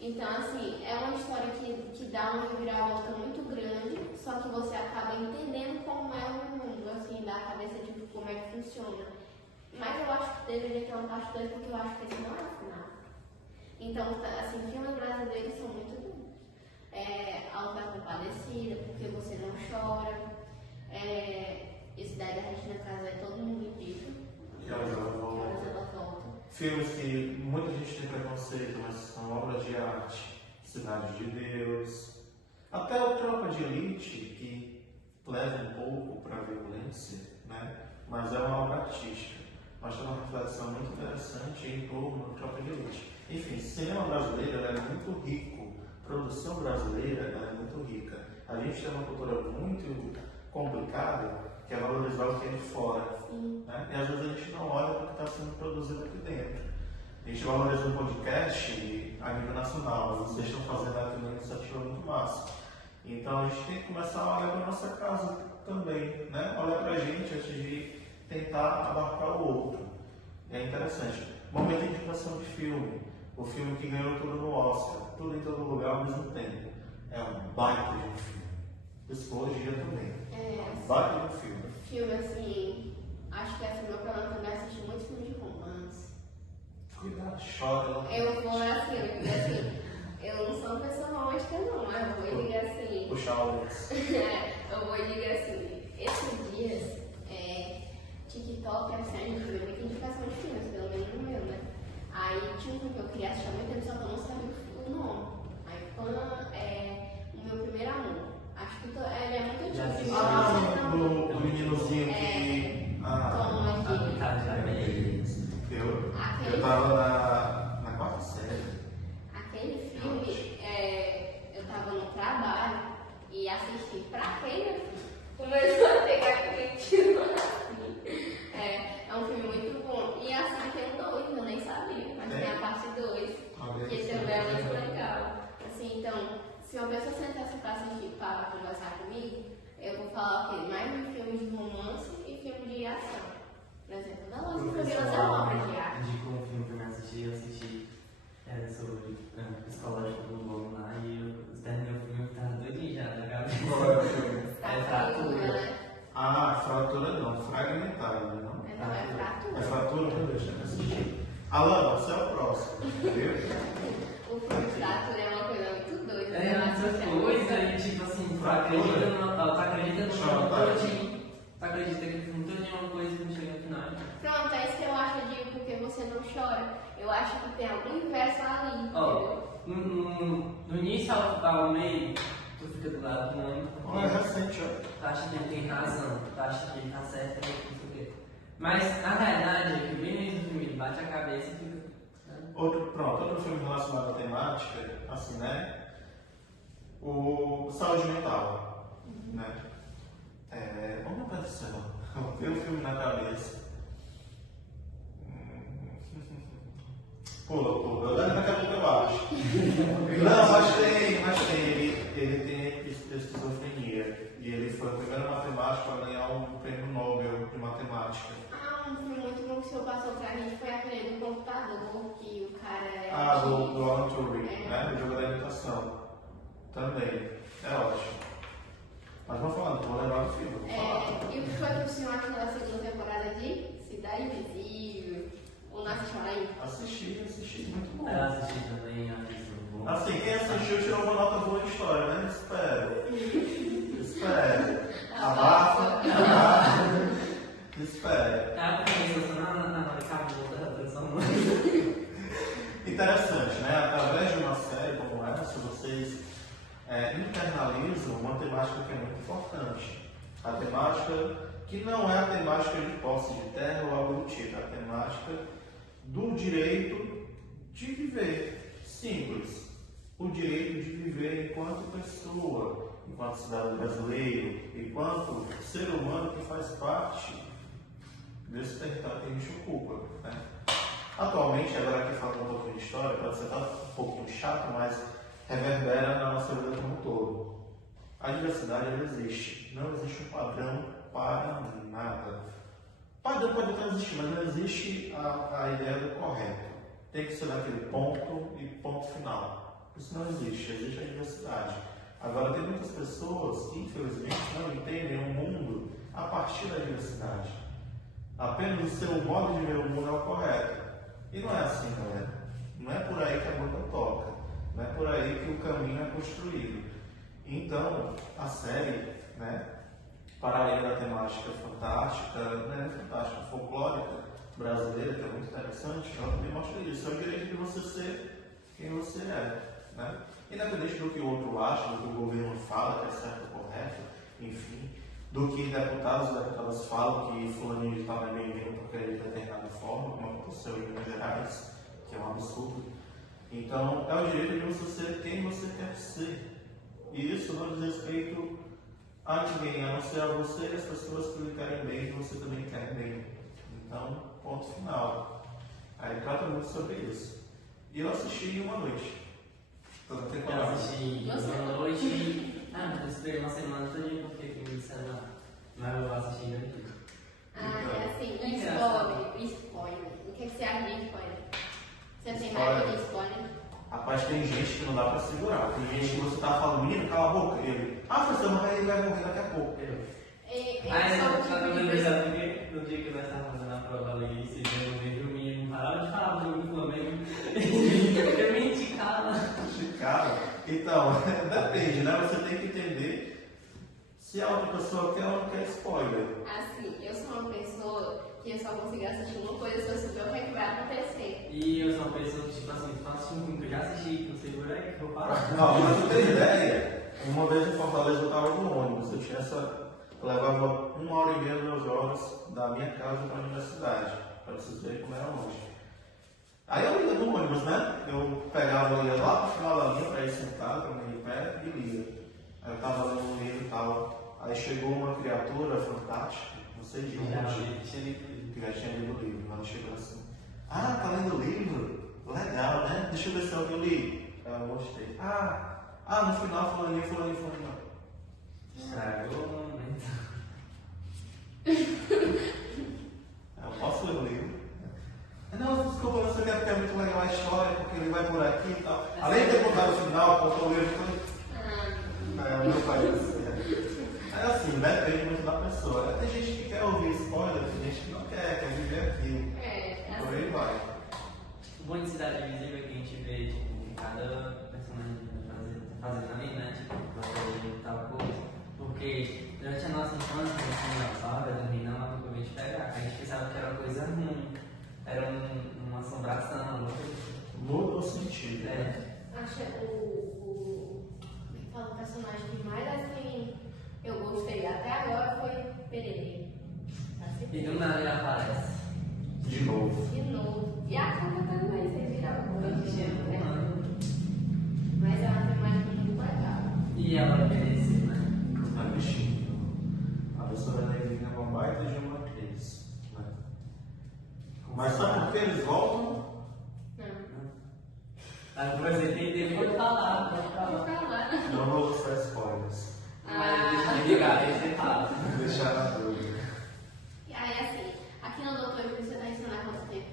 Então, assim, é uma história que dá uma reviravolta muito grande, só que você acaba entendendo como é o mundo, assim, da cabeça de como é que funciona. Mas eu acho que deveria ter uma parte 2, porque eu acho que esse não é o final. Então, assim, filmes brasileiros são muito bons. Auto da Compadecida, Porque Você Não Chora, esse daí da Regina Casé, todo mundo indica. Que Horas Ela Volta. Filmes que muita gente tem preconceito, mas são obras de arte. Cidade de Deus. Até o Tropa de Elite, que leva um pouco para a violência, né? Mas é uma obra artística. Mas tem uma reflexão muito interessante em torno do Tropa de Elite. Enfim, cinema brasileiro é muito rico. Produção brasileira é muito rica. A gente tem uma cultura muito complicada, que é valorizar o que é de fora. Né? E às vezes a gente não olha para o que está sendo produzido aqui dentro. A gente valoriza um podcast a nível nacional, vocês estão fazendo aqui uma iniciativa muito massa. Então a gente tem que começar a olhar para a nossa casa também, né? Olhar para a gente antes de tentar abarcar o outro. É interessante. Momento de indicação de filme. O filme que ganhou tudo no Oscar, tudo em todo lugar ao mesmo tempo. É um baita de um filme. Psicologia também. Baita de um filme. Filme assim, acho que assim, meu problema também é assistir muitos filmes de romance. Cuidado, chora. Eu vou assim, eu não sou uma pessoa romântica não, mas eu vou dizer assim. Puxar o lenço. Eu vou dizer assim, esses dias, TikTok, assim, a gente vê muita indicação de filmes, pelo menos no meu, né? Aí tinha um filme que eu queria assistir há muito tempo, só que eu não sabia o nome. Aí foi O Meu Primeiro Amor. Acho que ele é muito antigo. Do meninozinho que... Tom aqui. se uma pessoa sentasse pra assistir, para conversar comigo, eu vou falar o quê? Mais de filmes de romance e filme de ação. Por exemplo, da Luz do Vila é uma obra de arte. Indicou um filme pra me assistir, eu assisti sobre psicológico do Lobo lá e eu terminei o filme e tava doidinho já na cabeça. Qual é o filme? É Fratura. Né? Ah, fratura não, fragmentário, né? Não? Então é fratura. É fratura, meu Deus, tem que assistir. Alan, você é o próximo, entendeu? O filme fratura é uma coisa muito doida. É muita coisa e tipo assim, tu acredita no Natal, tu acredita no filme todinho, tu acredita que o filme todinho é uma coisa e não chega no final. Pronto, é isso que eu acho de porque você não chora. Eu acho que tem algum inverso ali, entendeu? No início ao meio, tu fica do lado do homem, Não é recente, ó. tu acha que ele tem razão, tu acha que ele tá certo, não sei o quê. Mas a realidade é que bem no início do filme ele bate a cabeça e fica. Outro filme relacionado à temática, assim, né? O Saúde Mental, né? Oh meu Deus do céu, tem um filme na cabeça. Pula, daqui a pouco eu acho. Não, mas tem, ele tem esquizofrenia. E ele foi o primeiro matemático a ganhar um prêmio Nobel de matemática. Um filme muito bom que o senhor passou pra gente foi aquele do computador, que o cara Do Alan Turing, né? O jogo da imitação. Também. É ótimo. Mas vamos falando, vou lembrar do filme. E o que foi que o senhor achou da segunda temporada de Cidade Invisível? O Nasce Chora? Assisti, muito bom. Eu assisti também, assisti muito bom. Assim, quem assistiu tirou uma nota boa de história, né? Espero. Abafa. Espere. Ah, porque eu acabou da atenção. Interessante, né? Através de uma série como essa, vocês internalizam uma temática que é muito importante. A temática que não é a temática de posse de terra ou algo do tipo, é a temática do direito de viver. Simples. O direito de viver enquanto pessoa, enquanto cidadão brasileiro, enquanto ser humano que faz parte desse território que a gente ocupa, né? Atualmente, agora aqui falando um pouquinho de história, pode ser um pouquinho chato, mas reverbera na nossa vida como um todo. A diversidade ela existe. Não existe um padrão para nada. Padrão pode até existir, mas não existe a ideia do correto. Tem que ser daquele ponto e ponto final. Isso não existe. Existe a diversidade. Agora, tem muitas pessoas que, infelizmente, não entendem o mundo a partir da diversidade. Apenas o seu modo de ver o mundo é o correto. E não é assim, galera. Não é por aí que a banda toca. Não é por aí que o caminho é construído. Então, a série, né, para além da temática fantástica, folclórica brasileira, que é muito interessante, ela também mostra isso. É o direito de você ser quem você é. Né? Independente do que o outro acha, do que o governo fala que é certo ou correto, enfim, do que deputados e deputadas falam que fulaninho de tal é bem-vindo porque ele de determinada forma, como aconteceu em Minas Gerais, que é um absurdo. Então, é o direito de você ser quem você quer ser. E isso não diz respeito a ninguém, a não ser a você e as pessoas que lhe querem bem e você também quer bem. Então, ponto final. Aí trata muito sobre isso. E eu assisti em uma noite. Toda temporada. Eu assisti uma noite. Eu esperei uma semana todinha porque filme de celular. Mas eu assisti ainda tudo. Spoiler. O que você acha de spoiler? Você tem mais de spoiler? Rapaz, tem gente que não dá pra segurar. Tem gente que você tá falando, menino, cala a boca. Ele, professor, mas ele vai morrer daqui a pouco. Mas eu tava lembrando porque no dia que nós estávamos fazendo a prova ali, se viu no vídeo, o menino parava de falar do jogo do Flamengo. Eu me indicava. Cara, então, depende, né? Você tem que entender se a outra pessoa quer ou não quer spoiler. Assim, eu sou uma pessoa que eu só consigo assistir uma coisa se eu souber o que é que vai acontecer. E eu sou uma pessoa que, tipo assim, faço um filme que eu já assisti, que eu seguro aí, que eu vou parar. Não, mas você tem ideia? Uma vez em Fortaleza eu tava no ônibus, eu levava 1h30, 2 horas da minha casa para a universidade, para vocês verem como era longe. Aí eu ia no ônibus, né? Eu ia lá pro final da linha para ir sentado, para me ir pé e lia. Aí eu tava lendo um livro e tal. Aí chegou uma criatura fantástica, não sei de onde, que já tinha lido o livro. Ela chegou assim: tá lendo o livro? Legal, né? Deixa eu ver se eu li. Aí eu mostrei. Ah, no final fulaninho. Estragou o momento. Eu posso ler o livro? Não, desculpa, você quer porque é muito legal a história, porque ele vai por aqui e tal. Além de ter contado o final, contou o livro, meu pai é assim, depende muito da pessoa. Tem gente que quer ouvir spoiler, tem gente que não quer viver aquilo. Por aí vai. O bom de Cidade Invisível é que a gente vê, tipo, o que cada personagem tá fazendo ali, né? Tipo, pra fazer tal coisa. Porque durante a nossa infância, assim, não, só vai dormir, não, mas nunca veio te pegar. A gente pensava que era uma coisa ruim, era uma assombração, Muda o sentido. Acho que o personagem que mais assim eu gostei até agora foi Pererê. E do nada ele aparece. De novo. E a Cata também, vocês viram o Né? Mas ela tem mais muito legal. E ela mereceu, né? A bichinha. A professora Nevinha é uma baita de uma atriz. Né? Mas sabe por que eles voltam? Agora você tem tempo de falar, pode falar. Não vou lançar spoilers. Mas deixa eu ligar, aí você fala. Deixar na dúvida. E aí, assim, aqui no Doutor Júlio você está ensinando há quanto tempo?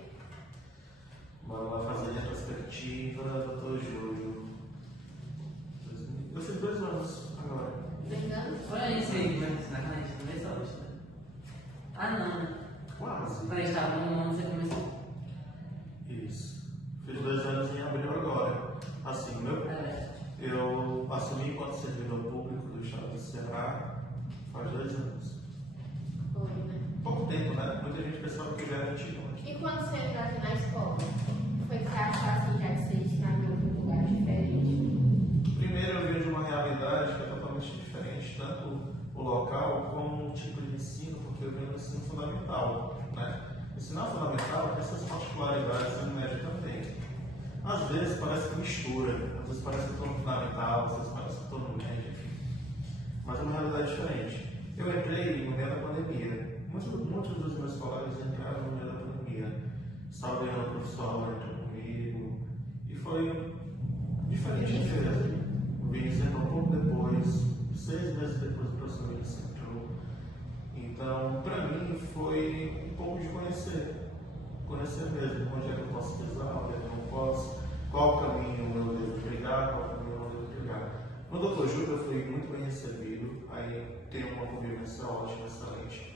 Bora lá fazer a retrospectiva, Dr. Júlio. Eu fiz 2 anos agora. 2 anos? Olha isso aí, que vai ensinar quando a gente começou hoje, né? Ah, não, né? Quase. Quando a gente estava no 1, você começou. Isso. Fiz 2 anos em abril agora. Assim, eu assumi enquanto servidor público do estado do Ceará faz 2 anos. Foi, né? Pouco tempo, né? Muita gente pensava que já era antigo. E quando você entrou aqui na escola? Foi que você achou assim, já que você estava em outro lugar diferente? Primeiro eu vejo uma realidade que é totalmente diferente, tanto o local como o tipo de ensino, porque eu venho do ensino fundamental, né? Ensinar fundamental tem essas particularidades no médio também. Às vezes parece que mistura, às vezes parece que estou no fundamental, às vezes parece que estou no médio, enfim. Mas é uma realidade diferente. Eu entrei no meio da pandemia. Muitos dos meus colegas entraram no meio da pandemia. Salvando o professor, entrou comigo. E foi diferente mesmo. O Vinícius entrou um pouco depois, 6 meses depois do professor Vinícius entrou. Então, para mim, foi um pouco de conhecer mesmo, onde é que eu posso pisar, onde é que eu não posso, qual caminho eu devo trilhar, qual caminho eu não devo trilhar. No Dr. Júlio eu fui muito bem recebido, aí tenho uma convivência ótima, excelente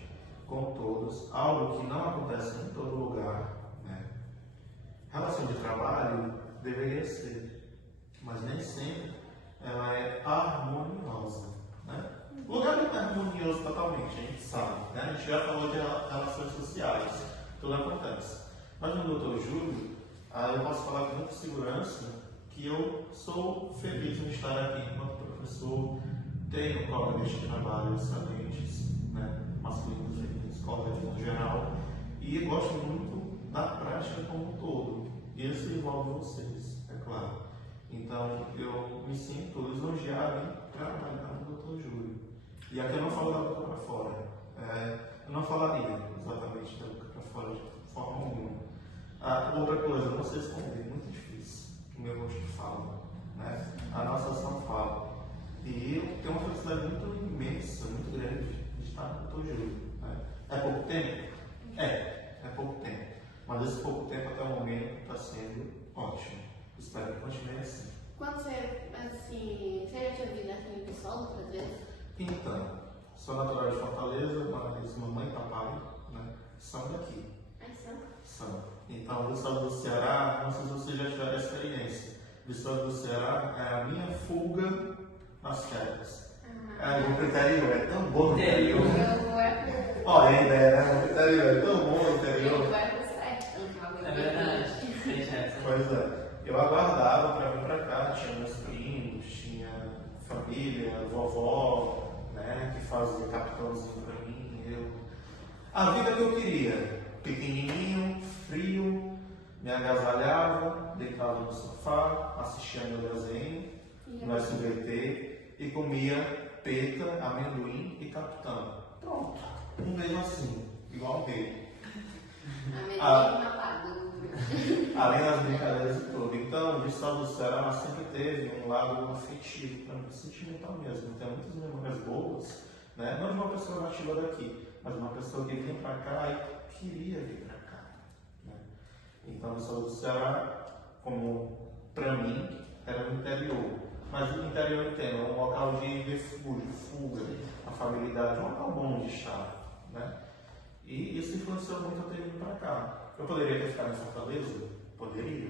com todos, algo que não acontece em todo lugar, né? Relação de trabalho deveria ser, mas nem sempre ela é harmoniosa, né? O lugar não é harmonioso totalmente, a gente sabe, né? A gente já falou de relações sociais, tudo acontece. Mas no Dr. Júlio, eu posso falar com muita segurança que eu sou feliz em estar aqui enquanto professor, tenho colegas de trabalho excelentes, né? Masculinos, femininos, colegas no geral, e gosto muito da prática como um todo. E isso envolve vocês, é claro. Então, eu me sinto lisonjeado em trabalhar no Dr. Júlio. E aqui eu não falo da boca para fora. Eu não falaria exatamente da boca para fora de forma alguma. Outra coisa, não se esconder, muito difícil. O meu rosto fala, né? A nossa ação fala. E eu tenho uma felicidade muito imensa, muito grande de estar no Dr. Júlio. Né? É pouco tempo? É pouco tempo. Mas esse pouco tempo até o momento está sendo ótimo. Espero que continue assim. Quando você já tinha vindo aqui em Pessoal outras vezes? Então, sou natural de Fortaleza, mas mamãe e papai, né, são daqui. São. Então, o estado do Ceará, não sei se vocês já tiveram a experiência. O estado do Ceará é a minha fuga nas férias. Eu vou pro interior, é tão bom no interior. Olha a ideia, né? O interior é tão bom no interior. É verdade. Pois é. Eu aguardava para vir para cá, tinha meus primos, tinha família, vovó, né, que fazia capitãozinho para mim, a vida que eu queria, pequenininho, frio, me agasalhava, deitava no sofá, assistia meu desenho no SBT e comia peta, amendoim e capitão. Pronto, um mesmo assim, igual dele. Amendoim rapadura. Além das brincadeiras e tudo. Então, o estado do Ceará sempre teve um lado afetivo, para mim, sentimental mesmo. Tem muitas memórias boas, né? Não de uma pessoa nativa daqui, mas uma pessoa que vinha para cá e queria vir para cá, né? Então, o estado do Ceará, como para mim, era o interior. Mas o interior eu entendo, é um local de refúgio, fuga, afabilidade, um local bom de estar, né? E isso influenciou muito eu ter vindo para cá. Eu poderia ter ficado em Fortaleza? Poderia.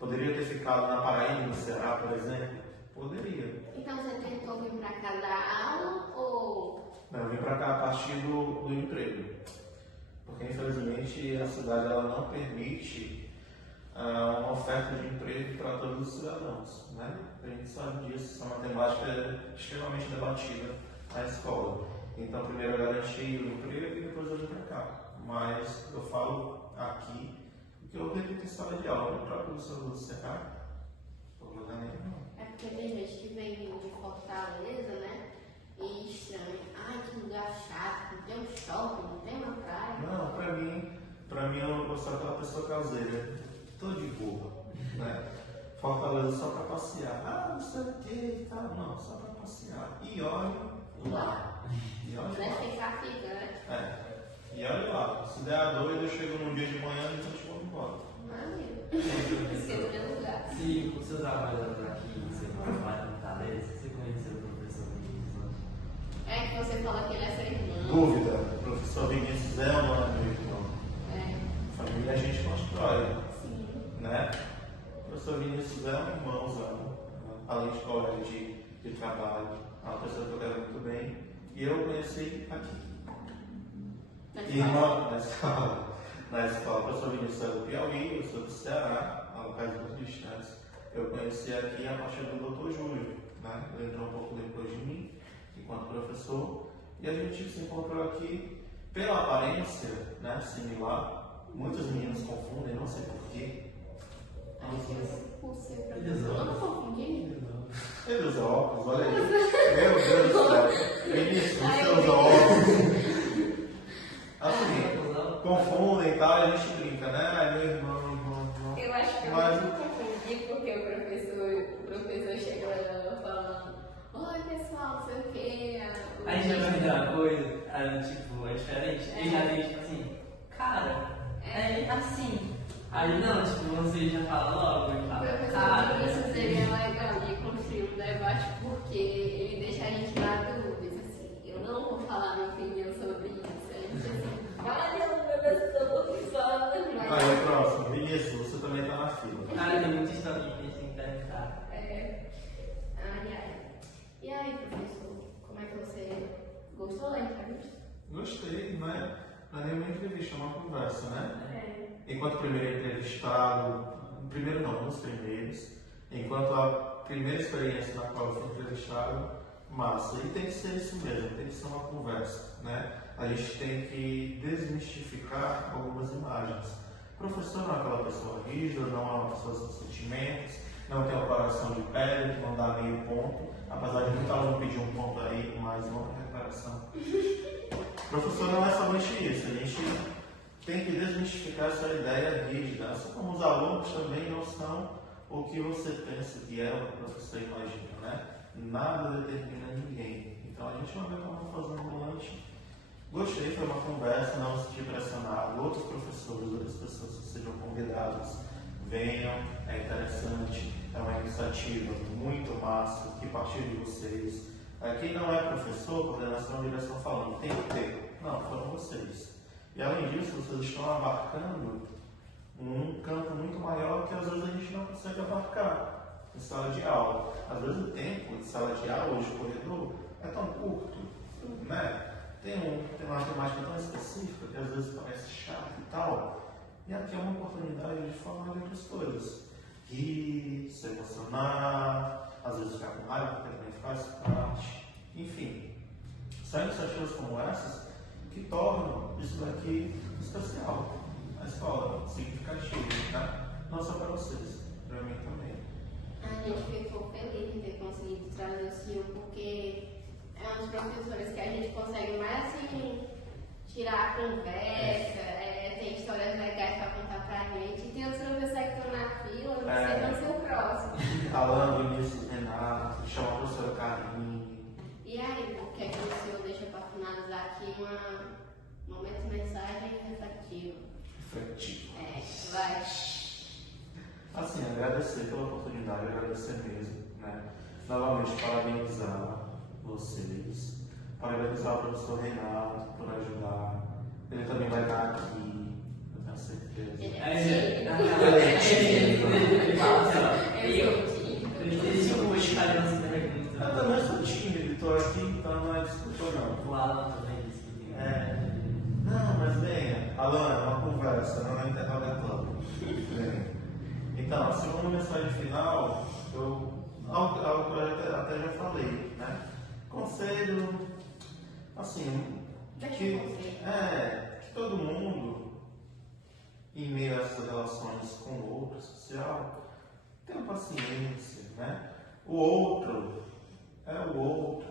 Poderia ter ficado na Paraíba, no Ceará, por exemplo? Poderia. Então você tentou vir pra cá dar aula ou... Não, eu vim para cá a partir do emprego. Porque infelizmente a cidade ela não permite uma oferta de emprego para todos os cidadãos, né? A gente sabe disso, essa matemática é extremamente debatida na escola. Então primeiro eu garanti o emprego e depois eu vim para cá. Mas eu falo aqui que eu repito em sala de aula, no próprio do Ceará, por lugar nenhum. É porque tem gente que vem de Fortaleza, né? E estranha. Ai, que lugar chato, não tem um shopping, não tem uma praia. Não, pra mim eu sou aquela pessoa caseira, tô de boa, né? Fortaleza só pra passear. Ah, não sei o que e tal. Não, só pra passear. E olha lá. E olha Vai lá. ficar figante. E olha lá, se der a doida, eu chego num dia de manhã e a gente vai embora. Maravilha. Esqueci meu lugar. Se o seu trabalho aqui, você mora lá em Fortaleza, você conheceu o professor Vinícius? É que você fala que ele é seu irmão. Dúvida, o professor Vinícius é um meu irmão. É. Família a gente constrói, Sim. né? O professor Vinícius é um irmãozão, além de colega de trabalho, é uma pessoa que eu quero muito bem. E eu conheci aqui. Na escola, o professor Vinícius é do Piauí, eu sou do Ceará, a locais muito distantes. Eu conheci aqui a partir do Dr. Júlio, né? Ele entrou um pouco depois de mim, enquanto professor, e a gente se encontrou aqui pela aparência, né, similar. Muitos meninos confundem, não sei porquê. O seu professor. Eu não confundi. Ele usa óculos, olha aí. Meu Deus do céu. Vinícius, você usa óculos. Assim, confundem e tal, e a gente brinca, né? Ai, meu irmão. Eu acho que eu não confundi porque o professor chega falando: oi pessoal, não sei o que. A gente vai perguntar uma coisa, tipo, é diferente. Ele já vem, tipo assim, cara, é assim. Aí não, tipo, você já fala logo, ele O fala, professor cara. Vinícius ele é legal de construir um debate porque ele deixa a gente na dúvida, assim. Eu não vou falar minha opinião sobre isso. A gente assim, olha o professor fala. Aí, o próximo, Vinícius, você também tá na fila. Cara, tem muita história que a gente tem que perguntar. Ai. E aí, professor, como é que você gostou da entrevista? Gostei, não é nenhuma entrevista, é uma conversa, né? É. Enquanto primeiro entrevistado, primeiro não, um dos primeiros, enquanto a primeira experiência na qual eu fui entrevistado, massa. E tem que ser isso mesmo, tem que ser uma conversa, né? A gente tem que desmistificar algumas imagens. O professor não é aquela pessoa rígida, não é uma pessoa sem sentimentos, não tem um coração de pedra que não dá meio ponto, apesar de muito aluno pedir um ponto aí, mais uma recuperação. O professor não é somente isso, a gente tem que desmistificar essa ideia rígida, assim como os alunos também não são o que você pensa que é o que o professor imagina, né? Nada determina ninguém. Então a gente não vê como fazer um volante. Gostei, foi uma conversa, não se senti pressionado. Outros professores, outras pessoas que sejam convidados, venham, é interessante, é uma iniciativa muito massa que partiu de vocês. Quem não é professor, coordenação e direção falando, tem que ter. Não, foram vocês. E além disso, vocês estão abarcando um campo muito maior que às vezes a gente não consegue abarcar em sala de aula. Às vezes o tempo de sala de aula, de corredor, é tão curto, né? Tem uma temática tão específica que às vezes parece chato e tal. E aqui é uma oportunidade de falar de outras coisas. Rir, se emocionar, às vezes ficar com raiva, porque também faz parte. Enfim, são iniciativas como essas que tornam isso daqui especial. A escola, significativa, né? Não só para vocês, para mim também. A gente ficou feliz de ter conseguido trazer o senhor, porque é um dos professores que a gente consegue mais assim tirar a conversa, tem histórias legais para contar pra gente. E tem outros professores que estão na fila, não sei quando ser o próximo. Alan, Vinícius, Renato, chama a professora Karine. E aí, o que é que o senhor deixa para finalizar aqui um momento de mensagem reflexiva? Refletivo. Vai. Assim, agradecer pela oportunidade, agradecer mesmo, né? Novamente, parabenizar vocês, parabenizar o professor Renato por ajudar. Ele também vai estar aqui, eu tenho certeza. Eu também sou tímido, estou aqui, então não é desculpa não. O Alan também disse que Não, mas venha. Alan, é uma conversa, não é um interrogatório. Venha. Então, a segunda mensagem final, algo que eu até já falei, né? Conselho, assim, que todo mundo, em meio a essas relações com o outro social, tenha paciência, né? O outro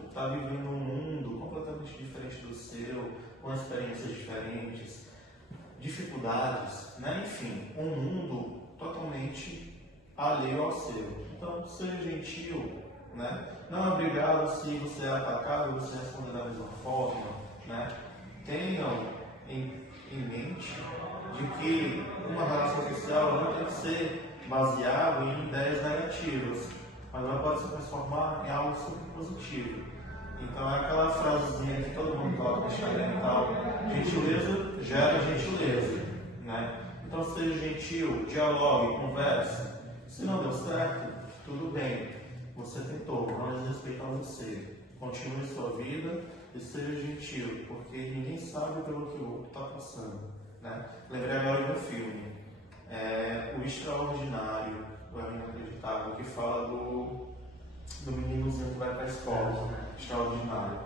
está vivendo um mundo completamente diferente do seu, com experiências diferentes, dificuldades, né? Enfim, um mundo totalmente alheio ao seu. Então, seja gentil, né? Não é obrigado se você é atacado, você responder da mesma forma, né? Tenham em mente de que uma relação social não tem que ser baseada em ideias negativas, mas ela pode se transformar em algo super positivo. Então é aquela frasezinha que todo mundo coloca no Instagram e tal: gentileza gera gentileza, né? Então seja gentil, dialogue, converse. Se não deu certo, tudo bem, você tentou, não desrespeita você. Continue sua vida e seja gentil, porque ninguém sabe pelo que o outro está passando, né? Lembrei agora de um filme, O Extraordinário, o Inacreditável, que fala do meninozinho que vai para a escola, Extraordinário.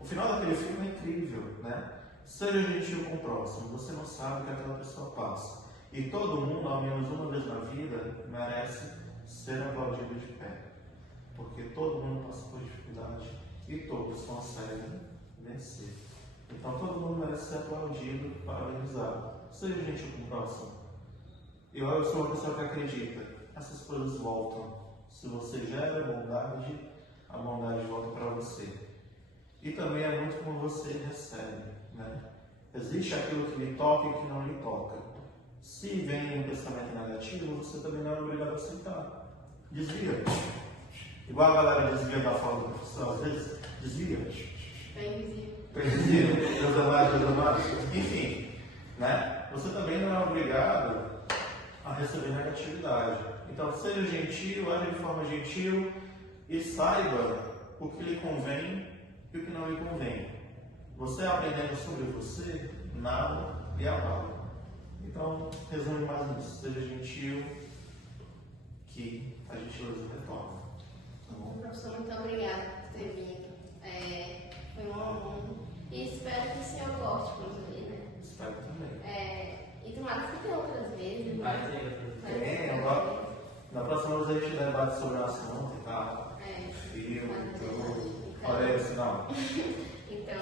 O final daquele filme é incrível, né? Seja gentil com o próximo, você não sabe o que aquela pessoa passa. E todo mundo, ao menos uma vez na vida, merece ser aplaudido de pé. Porque todo mundo passa por dificuldade e todos conseguem vencer. Então todo mundo merece ser aplaudido, parabenizado. Seja gentil com o próximo. Eu sou uma pessoa que acredita, essas coisas voltam. Se você gera bondade, a bondade volta para você. E também é muito como você recebe, né? Existe aquilo que lhe toca e que não lhe toca. Se vem um pensamento negativo, você também não é obrigado a aceitar. Desvia. Igual a galera desvia da fala do professor, às vezes, desvia. Desvia. Deus amado. Enfim, né? Você também não é obrigado a receber negatividade. Então, seja gentil, age de forma gentil e saiba o que lhe convém e o que não lhe convém. Você aprendendo sobre você, nada lhe abala. Então, resume mais nisso. Seja gentil, que a gentileza retorna. Tá bom? Professor, muito obrigada por ter vindo. Foi um honra. E espero que o senhor goste quando vir, né? Espero também. E tomara que tenha outras vezes. vai ter outras vezes. Agora, na próxima vez a gente debate sobre o assunto e tal. Filme, tudo. Olha aí o sinal. Então,